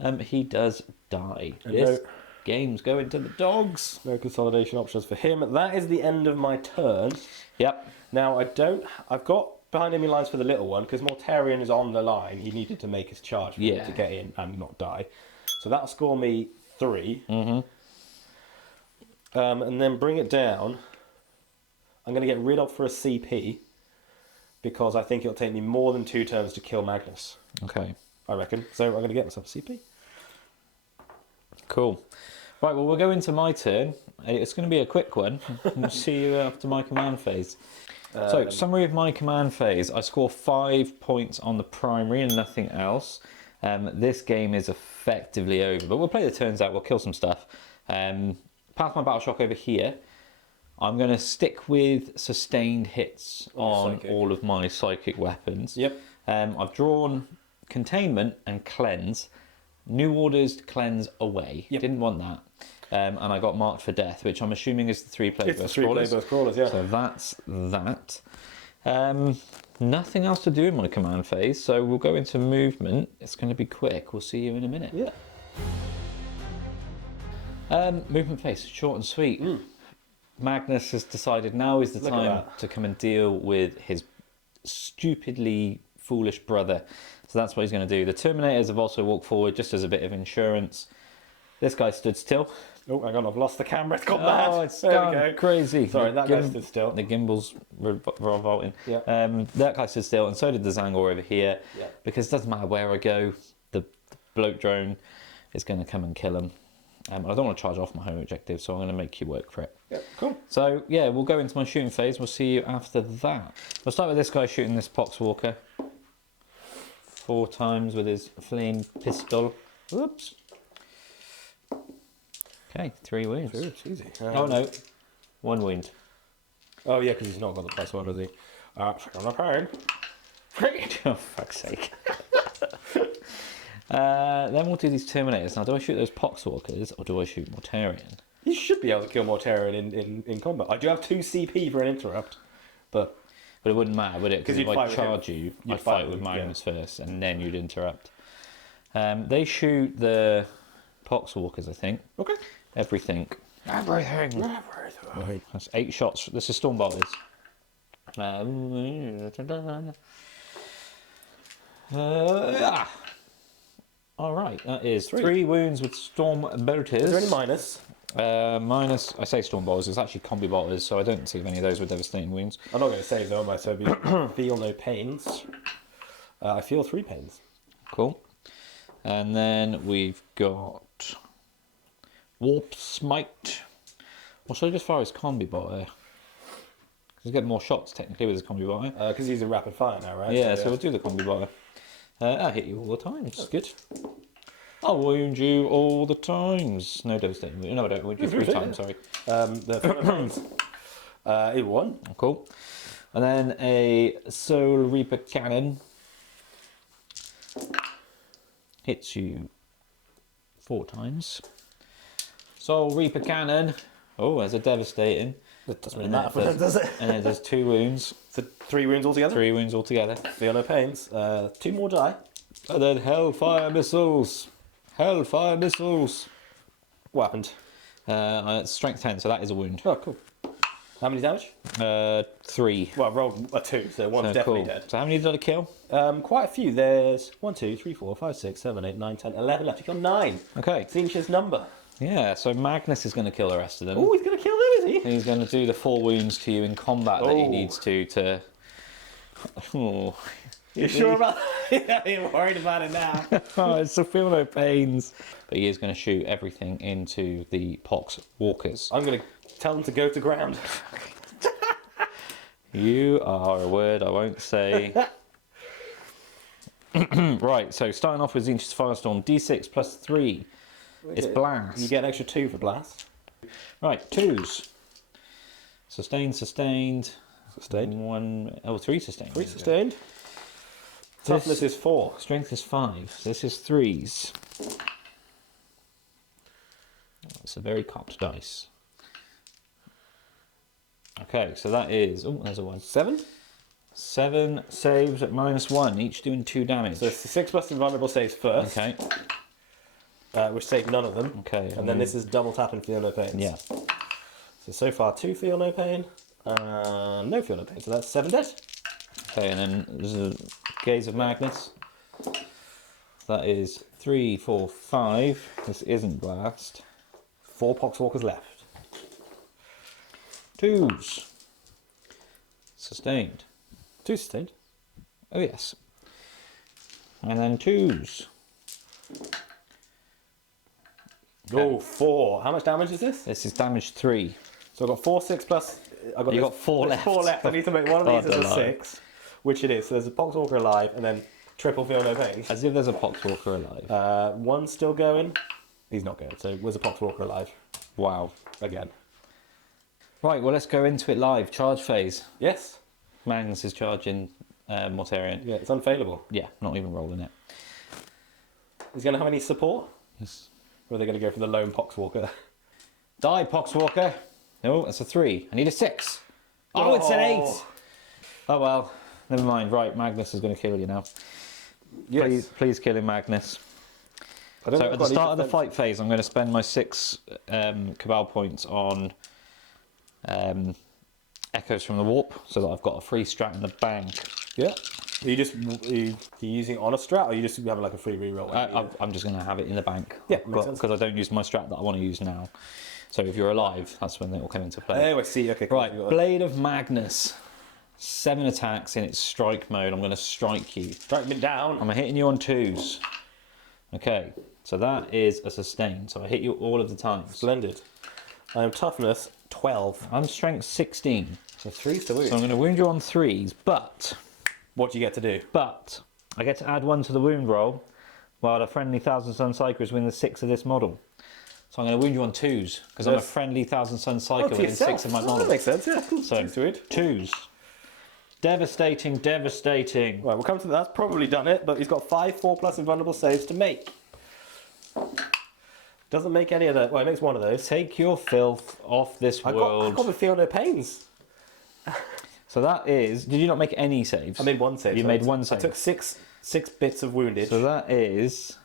them. He does die. This game's going to the dogs. No consolidation options for him. That is the end of my turn. Yep. Now, I've got behind enemy lines for the little one, because Mortarion is on the line. He needed to make his charge for him to get in and not die. So that'll score me 3. Mm-hmm. And then bring it down. I'm going to get rid of for a CP, because I think it'll take me more than 2 turns to kill Magnus. Okay. I reckon. So I'm going to get myself a CP. Cool. Right, well, we'll go into my turn. It's going to be a quick one. We'll see you after my command phase. So, summary of my command phase. I score 5 points on the primary and nothing else. This game is effectively over, but we'll play the turns out. We'll kill some stuff. Pass my battle shock over here. I'm going to stick with sustained hits on all of my psychic weapons. Yep. I've drawn containment and cleanse. New orders cleanse away. Yep. Didn't want that. And I got marked for death, which I'm assuming is the 3 plague It's the burst 3 crawlers. plague burst crawlers, yeah. So that's that. Nothing else to do in my command phase, so we'll go into movement. It's going to be quick. We'll see you in a minute. Yeah. Movement phase, short and sweet. Magnus has decided now is the time to come and deal with his stupidly foolish brother. So that's what he's going to do. The Terminators have also walked forward just as a bit of insurance. This guy stood still. Oh, hang on, I've lost the camera. It's gone mad. Oh, it's there gone we go. crazy. Sorry, that guy stood still. The gimbal's revolting. Yeah. That guy stood still, and so did the Zangor over here. Yeah. Because it doesn't matter where I go, the Bloke Drone is going to come and kill him. I don't want to charge off my home objective, so I'm going to make you work for it. Yeah, cool. So, yeah, we'll go into my shooting phase. We'll see you after that. We'll start with this guy shooting this Poxwalker 4 times with his flame pistol. Whoops. Okay, 3 wounds. Sure, it's easy. Oh, no. 1 wound. Oh, yeah, because he's not got the plus 1, has he? I'm not paying. Oh, fuck's sake. Then we'll do these Terminators. Now, do I shoot those Poxwalkers or do I shoot Mortarion? You should be able to kill Mortarion in combat. I do have 2 CP for an interrupt, but it wouldn't matter, would it? Because if you'd I fight charge with you, You'd I'd fight fight with with- Magnus first, and then you'd interrupt. They shoot the Poxwalkers, I think. okay. Everything. Right, that's 8 shots. This is Stormbolters. All right, that is 3 wounds with Stormbolters. Is there any minus? Minus, I say Stormbolters, it's actually Combi Bolters, so I don't see if any of those were devastating wounds. I'm not going to save though, am I? So feel no pains. I feel 3 pains. Cool. And then we've got Warp Smite. Well, should I just fire his Combi Bolter? He's getting more shots technically with his combi bar. Because he's a rapid fire now, right? Yeah, so we'll do the combi bar. I hit you all the time, which is good. I'll wound you all the times. No, devastating. No, I don't. Wound you 3 times, sorry. It won. Cool. And then a Soul Reaper Cannon. Hits you 4 times. Soul Reaper Cannon. Oh, there's a devastating. That doesn't really matter for them, does it? And then there's 2 wounds. So 3 wounds altogether? 3 wounds altogether. Feel no pains. 2 more die. And then Hellfire Missiles. Hellfire Missiles. What happened? It's strength 10, so that is a wound. Oh, cool. How many damage? 3. Well, I rolled a 2, so one's definitely dead. So how many did I kill? Quite a few. There's 1, 2, 3, 4, 5, 6, 7, 8, 9, 10, 11 left. You got 9. Okay. Sinch's number. Yeah, so Magnus is going to kill the rest of them. Oh, he's going to kill them, is he? He's going to do the 4 wounds to you in combat that he needs to... Oh. You sure about that? You're worried about it now. Oh, it's a feel no pains. But he is going to shoot everything into the pox walkers. I'm going to tell them to go to ground. You are a word I won't say. Right, so starting off with Zinch's Firestorm, D6 plus 3. It's blast. You get an extra 2 for blast. Right, 2s. Sustained, sustained. Sustained. 3 sustained. 3 sustained. Toughness is 4. Strength is 5. So this is 3s. It's a very cocked dice. Okay, so that is... Oh, there's a 1. 7? 7 saves at -1, each doing 2 damage. So it's the 6 plus invulnerable saves first. Okay. Which save none of them. Okay. And then this is double tap and feel no pain. Yeah. So far 2 feel no pain. No feel no pain. So that's 7 dead. Okay, and then there's a Gaze of Magnus. That is 3, 4, 5. This isn't blast. 4 poxwalkers left. 2s. Sustained. 2 sustained. Oh yes. And then 2s. Oh, 4. How much damage is this? This is damage 3. So I've got 4, 6 plus... You got 4 left. 4 left. I need to make one of these as a alive. 6. Which it is. So there's a poxwalker alive and then triple feel no pain. As if there's a poxwalker alive. One's still going. He's not going. So was a poxwalker alive? Wow. Again. Right, well let's go into it live. Charge phase. Yes. Magnus is charging Mortarion. Yeah, it's unfailable. Yeah, not even rolling it. Is he going to have any support? Yes. Or are they going to go for the lone poxwalker? Die, Poxwalker. No, that's a 3. I need a 6. Oh, it's an 8. Oh well, never mind. Right, Magnus is going to kill you now. Yes. Please kill him, Magnus. I don't So know at the start of the fight phase, I'm going to spend my 6 Cabal points on Echoes from the Warp, so that I've got a free strat in the bank. Yeah. Are you using it on a strat, or are you just having like a free reroll? I'm just going to have it in the bank. Yeah, makes sense. Because I don't use my strat that I want to use now. So if you're alive, that's when it will come into play. Oh, I see. Okay, cool. Right, Blade of Magnus. 7 attacks in its strike mode. I'm going to strike you. Strike me down. I'm hitting you on 2s. Okay, so that is a sustain. So I hit you all of the times. Splendid. I am toughness 12. I'm strength 16. So 3's to wound. So I'm going to wound you on 3s, but What do you get to do? I get to add 1 to the wound roll, while a friendly Thousand Sun Psyker is within 6 of this model. So I'm going to wound you on 2s, because I'm a friendly Thousand Sun Psyker within 6 of my model. That makes sense, yeah. So, 2s. Devastating, devastating. Right, we'll come to that. That's probably done it, but he's got 5 4 plus invulnerable saves to make. Doesn't make any of that. Well, he makes one of those. Take your filth off this world. I've got to feel no pains. So that is... Did you not make any saves? I made 1 save. You made 1 save. I took 6 bits of wounded. So that is...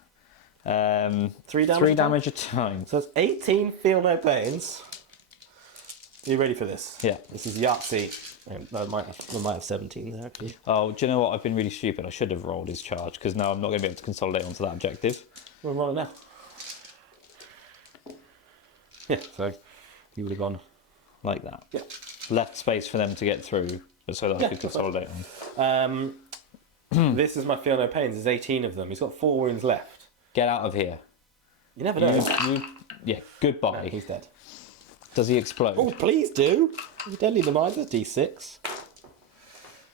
3 damage. 3 damage a time. So that's 18 feel no pains. Are you ready for this? Yeah. This is Yahtzee. I might have 17 there, actually. Oh, do you know what? I've been really stupid. I should have rolled his charge, because now I'm not going to be able to consolidate onto that objective. We're rolling now. Yeah, so you would have gone Like that. Yeah. Left space for them to get through, so that I could consolidate on. This is my feel no pains. There's 18 of them. He's got 4 wounds left. Get out of here. You never know. Yeah, goodbye. No, he's dead. Does he explode? Oh, please do. Deadly Demise is D6.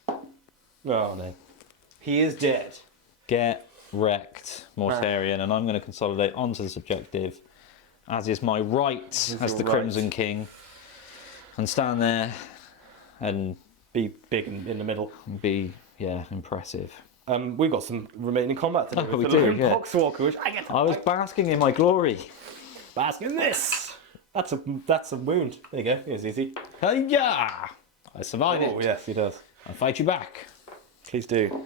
Oh, no. He is dead. Get wrecked, Mortarion, and I'm going to consolidate onto the subjective, as is my right as the Crimson King, and stand there and Be big in the middle. be, impressive. We've got some remaining combat to do. Oh, we with the do, Lone yeah. Poxwalker, which I get to I was basking in my glory. bask in this. That's a wound. There you go. It's easy. Hiya! I survived Oh, it. yes, he does. I'll fight you back. Please do.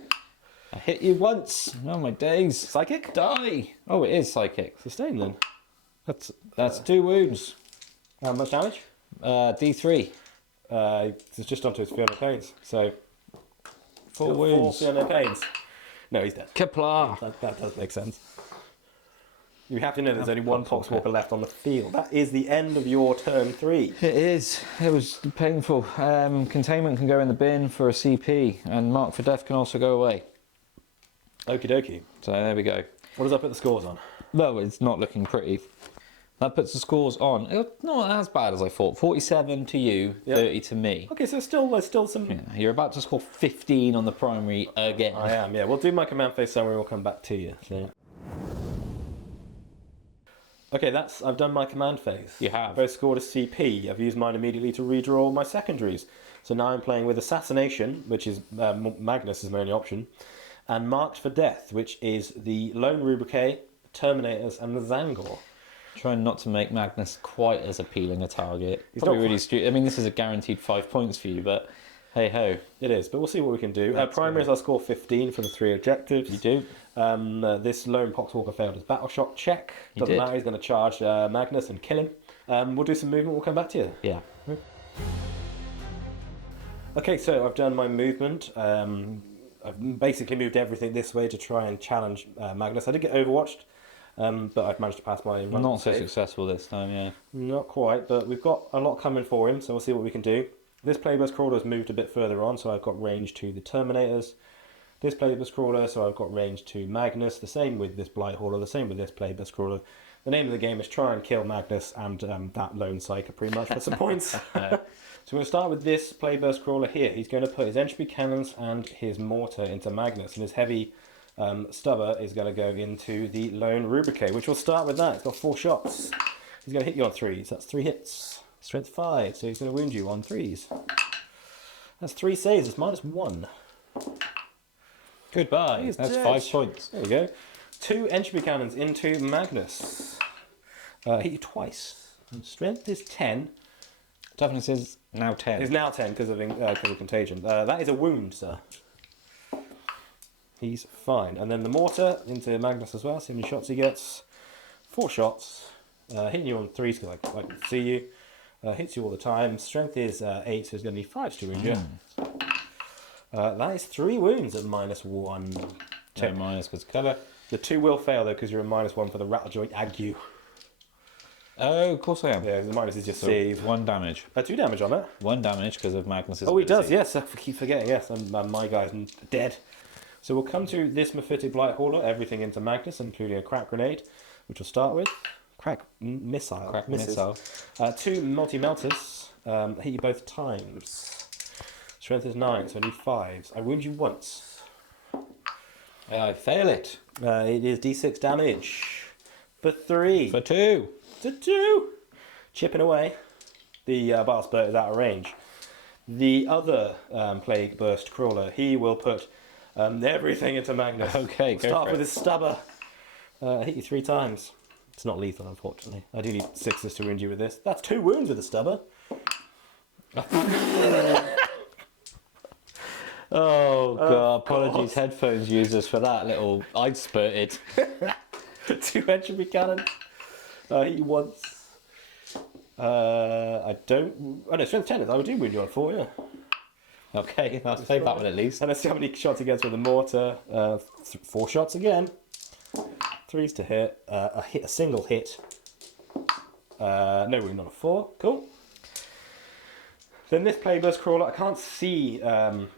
I hit you once. Oh my days. Psychic? Die. Oh, it is psychic. Sustain then. That's 2 wounds. How much damage? D3. It's just onto his Fiona Pains. So 4 wounds. 4 Fiona Pains. No, he's dead. Kapla. That does make sense. You have to know there's only one Poxwalker. Poxwalker left on the field. That is the end of your turn 3. It is. It was painful. Containment can go in the bin for a CP, and Mark for Death can also go away. Okie dokie. So there we go. What does that put the scores on? No, it's not looking pretty. That puts the scores on. It's not as bad as I thought. 47 to you, Yep. 30 to me. Okay, so there's still some... Yeah, you're about to score 15 on the primary again. I am, yeah. We'll do my command phase summary. We'll come back to you. So. Okay, I've done my command phase. You have. I've both scored a CP. I've used mine immediately to redraw my secondaries. So now I'm playing with Assassination, which is Magnus is my only option, and Marked for Death, which is the Lone Rubrique, Terminators, and the Zangor. Trying not to make Magnus quite as appealing a target. He's Probably not really stupid. I mean, this is a guaranteed 5 points for you, but hey ho. It is, but we'll see what we can do. That's Primaries, I'll score 15 for the 3 objectives. You do. This Lone Poxwalker failed his battle shock check. He Doesn't did. matter, he's going to charge Magnus and kill him. We'll do some movement, we'll come back to you. Yeah. Okay, so I've done my movement. I've basically moved everything this way to try and challenge Magnus. I did get overwatched, but I've managed to pass my run Not so save. successful this time, yeah. Not quite, but we've got a lot coming for him, so we'll see what we can do. This Playbus Crawler has moved a bit further on, so I've got range to the Terminators. This Playbus Crawler, so I've got range to Magnus. The same with this Blight Hauler, the same with this Playbus Crawler. The name of the game is try and kill Magnus and that lone psyker pretty much for some points. So we're going to start with this Playburst Crawler here. He's going to put his entropy cannons and his mortar into Magnus, and his heavy stubber is going to go into the Lone Rubrique, which will start with that. It's got 4 shots. He's going to hit you on 3s. That's 3 hits. Strength 5, so he's going to wound you on 3s. That's 3 saves. It's -1. Goodbye. He's That's dead. 5 points. There you go. 2 entropy cannons into Magnus. Hit you twice. And strength is 10. Toughness is now 10. It's now 10 because of contagion. That is a wound, sir. He's fine. And then the mortar into Magnus as well. See how many shots he gets. 4 shots. Hitting you on 3s because I can see you. Hits you all the time. Strength is 8, so it's going to be 5 to wound you. That is 3 wounds at -1. 10 minus because cover. The 2 will fail though because you're a -1 for the rattle joint ague. Oh, of course I am. Yeah, the minus is just So save. 1 damage. 2 damage on that. 1 damage because of Magnus's Oh, he does, ability. yes. I keep forgetting, yes. My guy's dead. So we'll come to this Mephitic Blight Hauler, everything into Magnus, including a crack grenade, which we'll start with. Crack missile. Crack misses. missile. 2 multi-melters, hit you both times. Strength is 9, so I need 5s. I wound you once. I fail it. It is d6 damage. For 3. For 2. To 2. Chipping away. The bar spurt is out of range. The other Plague Burst Crawler, he will put everything into Magnus. Okay, go Start for with it. his stubber. Hit you 3 times. It's not lethal, unfortunately. I do need 6s to wound you with this. That's 2 wounds with the stubber. Oh, God. Apologies, God. headphones users, for that little... I spurted. 2 entropy cannons. Hit you once. I don't... Oh no, strength 10 is. I would do wound you on 4, yeah. Okay, I'll save that one at least. And let's see how many shots he gets with the mortar. 4 shots again. 3s to hit. A single hit. No wound on a 4. Cool. Then this Playburst Crawler, I can't see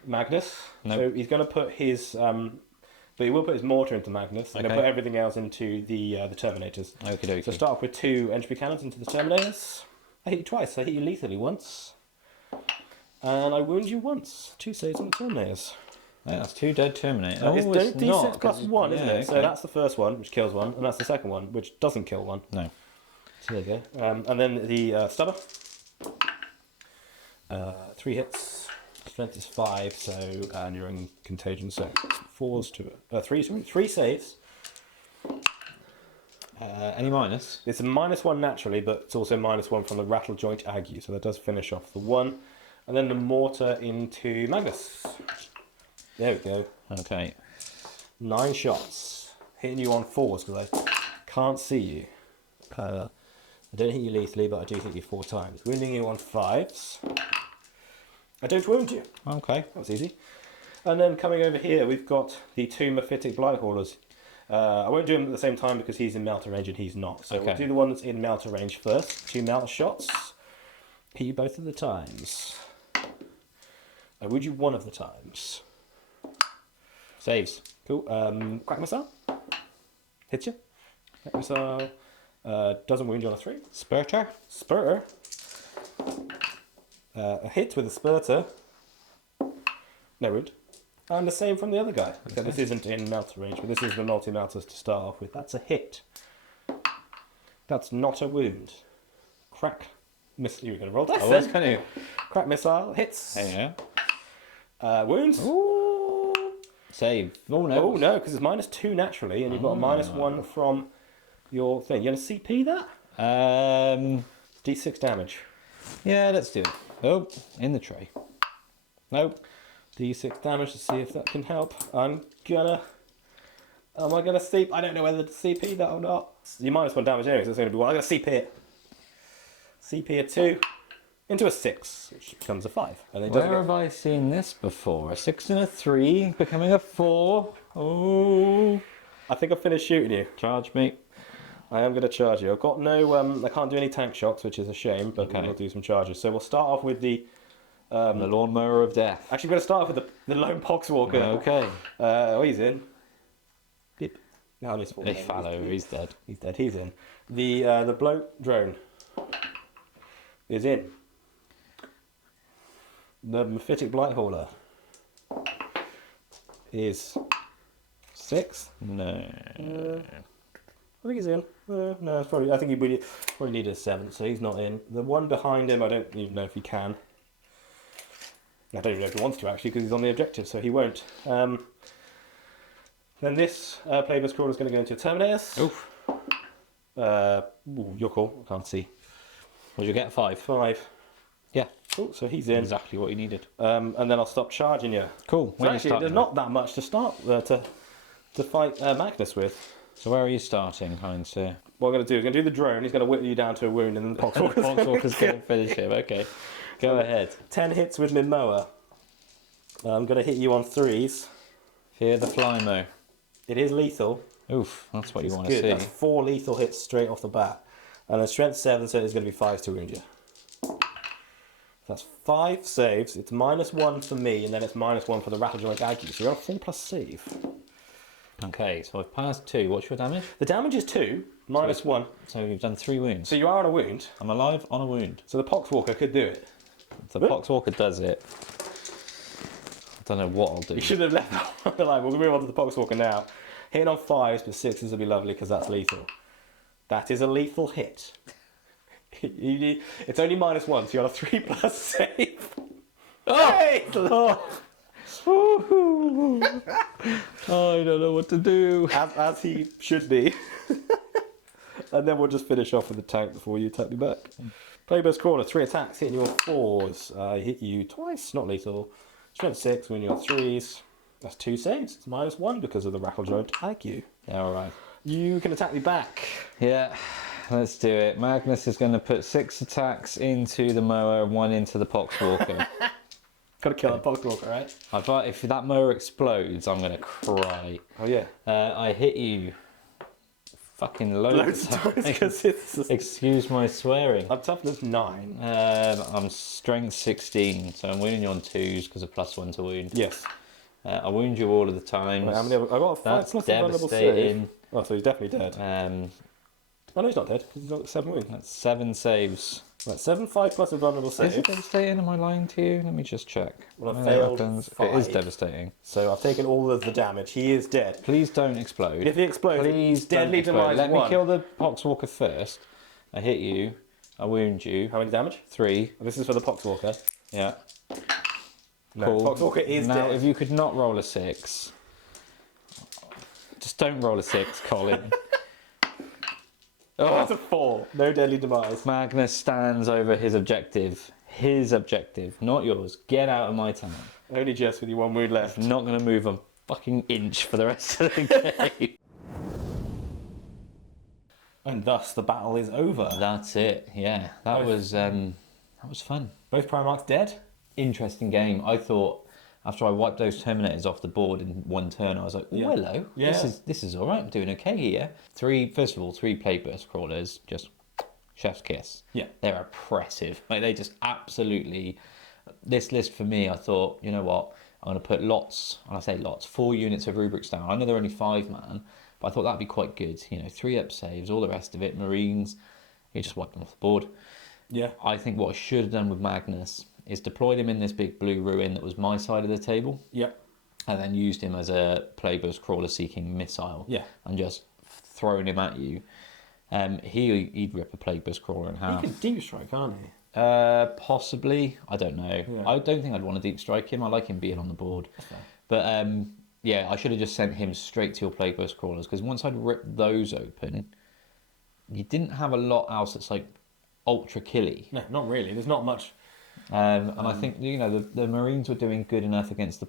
Magnus. Nope. So he's going to put his... but he will put his mortar into Magnus. And Okay. he'll put everything else into the Terminators. Okie dokie. So start off with 2 entropy cannons into the Terminators. I hit you twice. I hit you lethally once. And I wound you once. 2 saves on the Terminators. Yeah, that's 2 dead Terminator. It's D6 plus 1, isn't it? Okay. So that's the first one, which kills one, and that's the second one, which doesn't kill one. No. So there you go. And then the Stubber. 3 hits. Strength is 5, so and you're in contagion, so 3 saves. Any minus? It's a -1 naturally, but it's also -1 from the rattle joint ague, so that does finish off the 1. And then the mortar into Magnus. There we go. Okay. 9 shots. Hitting you on 4s because I can't see you. I don't hit you lethally, but I do hit you 4 times. Wounding you on 5s. I don't wound you. Okay. That was easy. And then coming over here, we've got the 2 Mephitic Blighthaulers. I won't do him at the same time because he's in melter range and he's not. So we'll do the one that's in melter range first. 2 melter shots. Hit you both of the times. I wound you 1 of the times. Saves. Cool. Crack missile. Hits you. Crack missile. Doesn't wound you on a 3. Spurter. Spurter. A hit with a spurter. No wound. And the same from the other guy. Okay. This isn't in melter range, but this is the multi-melters to start off with. That's a hit. That's not a wound. Crack missile. You're going to roll that. I was going to. Crack missile. Hits. There you Wounds. Ooh. Save. Oh no. Oh no, because it's -2 naturally, and you've got a -1 from your thing. You going to CP that? D6 damage. Yeah, let's do it. Oh, in the tray. Nope. D6 damage to see if that can help. Am I gonna CP? I don't know whether to CP that or not. You -1 damage anyway, so it's gonna be 1. I'm gonna CP it. CP a 2 into a 6, which becomes a 5. And then Where have I seen this before? A 6 and a 3 becoming a 4. Oh. I think I've finished shooting you. Charge me. I am gonna charge you. I've got no. I can't do any tank shocks, which is a shame, but we'll do some charges. So we'll start off with the lawnmower of death. Actually, I'm going to start off with the lone poxwalker. Okay. He's in. Beep. No, he's fallen. He's dead. He's dead. He's in. The bloat drone is in. The Mephitic Blighthauler is 6. No. I think he's in. No, it's probably. I think he probably needed a 7, so he's not in. The one behind him, I don't even know if he can. I don't even know if he wants to actually, because he's on the objective, so he won't. Then this Playbus Crawler is going to go into Terminators. Oof. Your call. I can't see. What did you get? 5. 5. Yeah. Cool. So he's in. Exactly what you needed. And then I'll stop charging you. Cool. So actually, there's not that much to start to fight Magnus with. So where are you starting, kind sir? What I'm going to do is I'm going to do the drone. He's going to whittle you down to a wound, and then the Poxwalker's going to finish him. Okay. Go ahead. 10 hits with my mower. I'm going to hit you on 3s. Fear the Flymo. It is lethal. Oof, that's what you want to Good. see. That's 4 lethal hits straight off the bat. And then strength 7, so it's going to be 5s to wound you. That's 5 saves. It's -1 for me, and then it's -1 for the rattle joint ague. So you're on a 4+ save. Okay, so I've passed 2. What's your damage? The damage is 2, -1. So you've done 3 wounds. So you are on a wound. I'm alive on a wound. So the Poxwalker could do it. If the Poxwalker does it, I don't know what I'll do. You should have left that one alive. We'll move on to the Poxwalker now. Hitting on 5s, but 6s will be lovely because that's lethal. That is a lethal hit. It's only -1, so you're on a 3+ save. Oh! Hey! I don't know what to do. As he should be. And then we'll just finish off with the tank before you tap me back. Playbus Crawler, 3 attacks, hitting you on 4s. I hit you twice, not lethal. Strength 6, when you're on 3s. That's 2 saves. It's -1 because of the rattle joint ague. Yeah, alright. You can attack me back. Yeah, let's do it. Magnus is going to put 6 attacks into the mower and 1 into the Poxwalker. Gotta kill that Poxwalker, right? If that mower explodes, I'm going to cry. Oh, yeah. I hit you fucking loads of times. Because it's... Excuse my swearing. I'm toughness 9. I'm strength 16, so I'm wounding you on 2s because of +1 to wound. Yes. I wound you all of the times. How many? I've got a 5 That's plus vulnerable devastating. save. Oh, so he's definitely dead. Oh, no, he's not dead. He's got 7 wounds. That's 7 saves. Right, 7/5 plus a vulnerable Is it save. devastating? Am I lying to you? Let me just check. Well, I Melee failed weapons. It 5. is devastating. So I've taken all of the damage. He is dead. Please don't explode. If he explodes, please it's deadly don't explode. demise Let 1. me kill the Poxwalker first. I hit you. I wound you. How many damage? 3. This is for the Poxwalker. Yeah. No, Cool. Poxwalker is now, dead. if you could not roll a 6. Just don't roll a 6, Colin. That's a 4. No deadly demise. Magnus stands over his objective. His objective, not yours. Get out of my town. Only just with your 1 wound left. I'm not going to move a fucking inch for the rest of the game. And thus the battle is over. That's it. Yeah, that was fun. Both Primarchs dead? Interesting game. I thought after I wiped those Terminators off the board in one turn, I was like, oh, Yeah. hello. Yeah. This is all right. I'm doing okay here. First of all, 3 Plagueburst Crawlers, just chef's kiss. Yeah. They're oppressive. Like, they just absolutely... This list for me, I thought, you know what? I'm going to put lots, and I say lots, 4 units of rubrics down. I know they're only 5 man, but I thought that'd be quite good. 3 up saves, all the rest of it, Marines, you just wipe them off the board. Yeah. I think what I should have done with Magnus is deployed him in this big blue ruin that was my side of the table, Yep. and then used him as a Plagueburst Crawler seeking missile. Yeah. And just thrown him at you. He'd rip a Plagueburst Crawler in half. He can deep strike, can't he? Possibly. I don't know. Yeah. I don't think I'd want to deep strike him. I like him being on the board. But yeah, I should have just sent him straight to your Plagueburst Crawlers, because once I'd ripped those open, you didn't have a lot else that's like ultra killy. No, not really. There's not much. And I think the Marines were doing good enough against the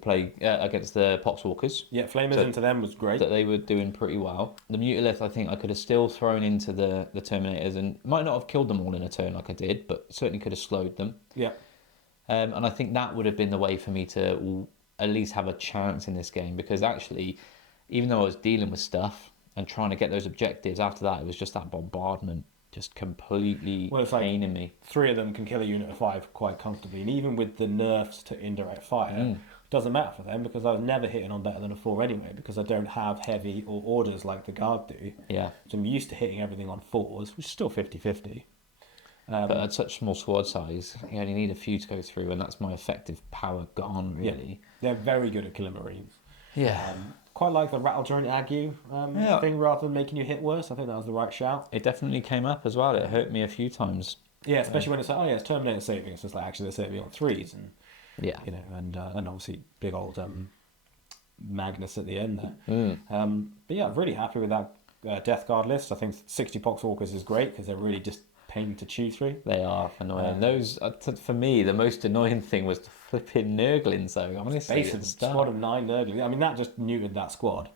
against the Poxwalkers. Yeah, Flamers into them was great. That they were doing pretty well. The Mutilith, I think I could have still thrown into the Terminators, and might not have killed them all in a turn like I did, but certainly could have slowed them. Yeah. And I think that would have been the way for me to at least have a chance in this game, because actually, even though I was dealing with stuff and trying to get those objectives, after that it was just that bombardment just completely paining me. 3 of them can kill a unit of 5 quite comfortably, and even with the nerfs to indirect fire, doesnch matter for them, because I was never hitting on better than a 4 anyway, because I don't have heavy or orders like the Guard do. Yeah. So I'm used to hitting everything on 4s, which is still 50-50. But at such small squad size, you only need a few to go through, and that's my effective power gone, really. They're very good at killing Marines. Yeah. Quite like the Rattle Joint Ague thing, rather than making you hit worse. I think that was the right shout. It definitely came up as well. It hurt me a few times. Yeah, especially when it's like, oh yeah, it's Terminator saving. It's just like, actually they're saving on 3s, and Yeah. and obviously big old Magnus at the end there. But yeah, I'm really happy with that Death Guard list. I think 60 Poxwalkers is great, because they're really just pain to chew through. They are annoying. Those, for me, the most annoying thing was the flipping Nurglings, though. I'm going to say Basically, squad of 9 Nurgle. I mean, that just neutered that squad.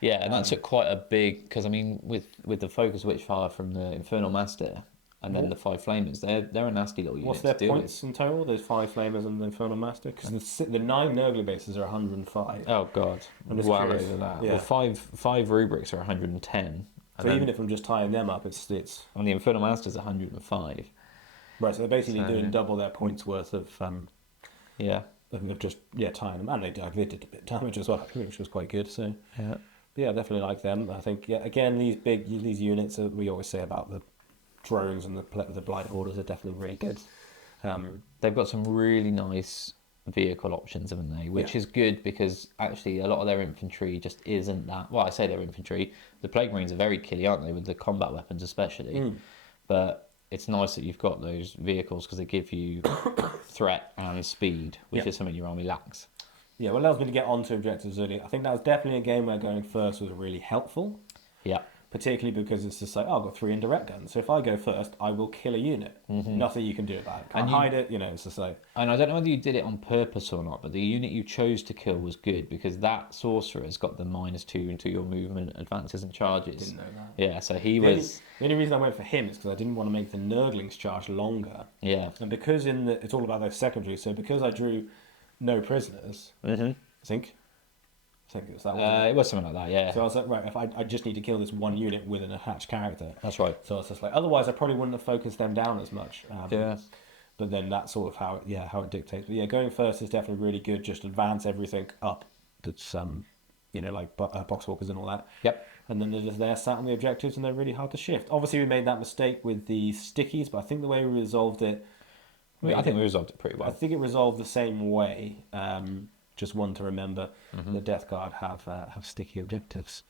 Yeah, and that took quite a big, because I mean, with the Focus Witchfire from the Infernal Master, and then the 5 Flamers, they're a nasty little unit. What's their points in total? There's 5 Flamers and the Infernal Master, because the 9 Nurgle bases are 105. Oh god, I'm just well curious. over that. Yeah. Well, five rubrics are 110. So even if I'm just tying them up, it's on the Infernal Master's 105. Right. So they're basically doing double their points worth of of just tying them, and they did a bit of damage as well, which was quite good. So yeah, definitely like them. I think again these units that we always say about the drones and the Blight Orders are definitely really good. They've got some really nice vehicle options, haven't they? Which is good, because actually a lot of their infantry just isn't that. Well, I say their infantry. The Plague Marines are very killy, aren't they, with the combat weapons especially. But it's nice that you've got those vehicles, because they give you threat and speed, which is something your army lacks. Yeah, well, allows me to get on to objectives early. I think that was definitely a game where going first was really helpful. Yeah. Particularly because it's just like, I've got 3 indirect guns. So if I go first, I will kill a unit. Nothing you can do about it. Can't hide it, it's just like... And I don't know whether you did it on purpose or not, but the unit you chose to kill was good, because that sorcerer's got the -2 into your movement, advances and charges. Didn't know that. Yeah, so he The was... only reason I went for him is because I didn't want to make the Nurglings charge longer. Yeah. And because it's all about those secondaries, so because I drew no prisoners, I think it was that one. It was something like that, yeah. So I was like, right, if I just need to kill this one unit with an attached character. That's right. So I was just like, otherwise I probably wouldn't have focused them down as much. Yeah. But then that's sort of how it dictates. But yeah, going first is definitely really good. Just advance everything up. That's like Boxwalkers and all that. Yep. and then they're just there sat on the objectives, and they're really hard to shift. Obviously, we made that mistake with the stickies, but I think the way we resolved it... I think we resolved it pretty well. I think it resolved the same way. Just one to remember, the Death Guard have sticky objectives,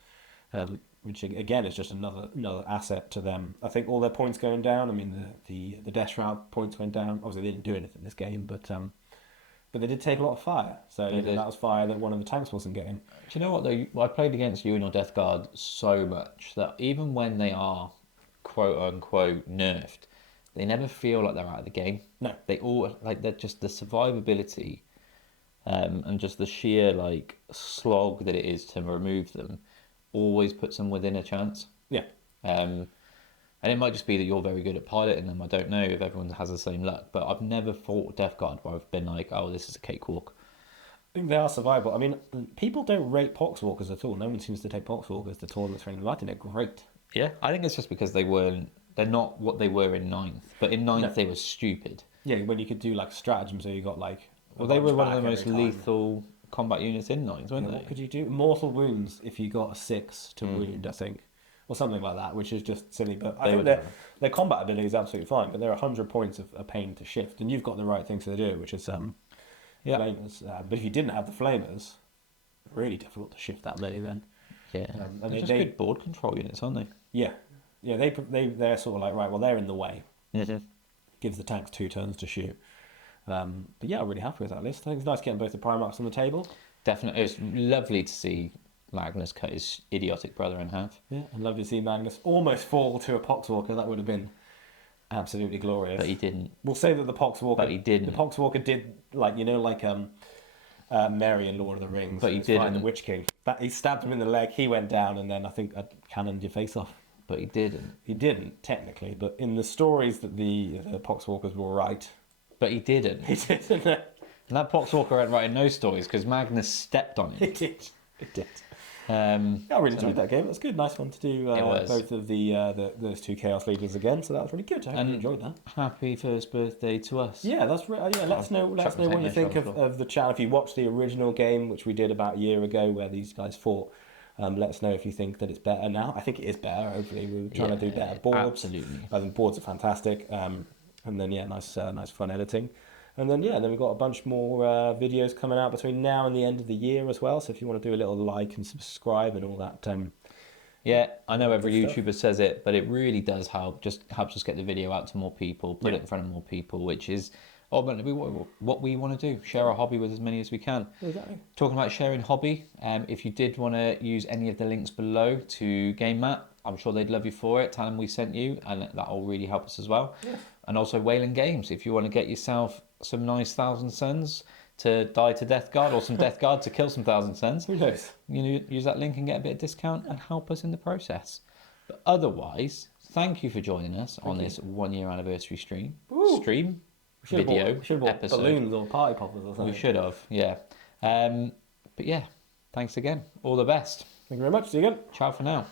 which again is just another asset to them. I think all their points going down. I mean, the Death Shroud points went down. Obviously, they didn't do anything this game, but they did take a lot of fire. So that was fire that one of the tanks wasn't getting. Do you know what though? I played against you and your Death Guard so much that even when they are quote unquote nerfed, they never feel like they're out of the game. No, they all they're just the survivability, and just the sheer slog that it is to remove them, always puts them within a chance. Yeah. And it might just be that you're very good at piloting them. I don't know if everyone has the same luck, but I've never fought Death Guard where I've been like, oh, this is a cakewalk. I think they are survivable. I mean, people don't rate Poxwalkers at all. No one seems to take Poxwalkers to tournaments or anything. I think they're great. Yeah, I think it's just because they're not what they were in 9th. But in 9th, they were stupid. Yeah, when you could do stratagem, so you got well, they were one of the most lethal combat units in 9th, weren't they? What could you do? Mortal wounds if you got a 6 to wound, I think. Or something like that, which is just silly. But I think their combat ability is absolutely fine, but they're 100 points of a pain to shift. And you've got the right things to do, which is flamers. But if you didn't have the flamers, really difficult to shift that many then. Yeah, and they're just good board control units, aren't they? Yeah. Yeah, they're sort of right, well, they're in the way. Yeah. Gives the tanks 2 turns to shoot. But yeah, I'm really happy with that list. I think it's nice getting both the Primarchs on the table. Definitely. It was lovely to see Magnus cut his idiotic brother in half. Yeah, I'd love to see Magnus almost fall to a Poxwalker. That would have been absolutely glorious. But he didn't. We'll say that the Poxwalker... But he didn't. The Poxwalker did, Merry in Lord of the Rings. But he didn't. The Witch King. He stabbed him in the leg, he went down, and then I think I cannoned your face off. But he didn't. He didn't, technically. But in the stories that the Poxwalkers were right... But he didn't. He didn't. And that Poxwalker went right in those stories because Magnus stepped on it. He did. It did. I really enjoyed that game. It was good. Nice one to do both of those 2 Chaos Leaders again. So that was really good. I really enjoyed that. Happy first birthday to us. Yeah, that's right. Yeah, let us know what you think of the channel. If you watched the original game, which we did about a year ago, where these guys fought. Let us know if you think that it's better now. I think it is better. Hopefully, we're trying to do better boards. Absolutely. I think boards are fantastic. And then nice fun editing. And then we've got a bunch more videos coming out between now and the end of the year as well. So if you want to do a little like and subscribe and all that. Yeah, I know every YouTuber says it, but it really does help. Just helps us get the video out to more people, put it in front of more people, which is ultimately what we want to do. Share our hobby with as many as we can. Exactly. Talking about sharing hobby, if you did want to use any of the links below to Game Mat, I'm sure they'd love you for it. Tell them we sent you, and that'll really help us as well. Yeah. And also Wayland Games, if you want to get yourself some nice Thousand Suns to die to Death Guard, or some Death Guard to kill some Thousand Suns. Who knows? You use that link and get a bit of discount and help us in the process. But otherwise, thank you for joining us on this 1-year anniversary stream. Ooh. Video, episode. Balloons or party poppers or something. We should have, yeah. But yeah, thanks again. All the best. Thank you very much. See you again. Ciao for now.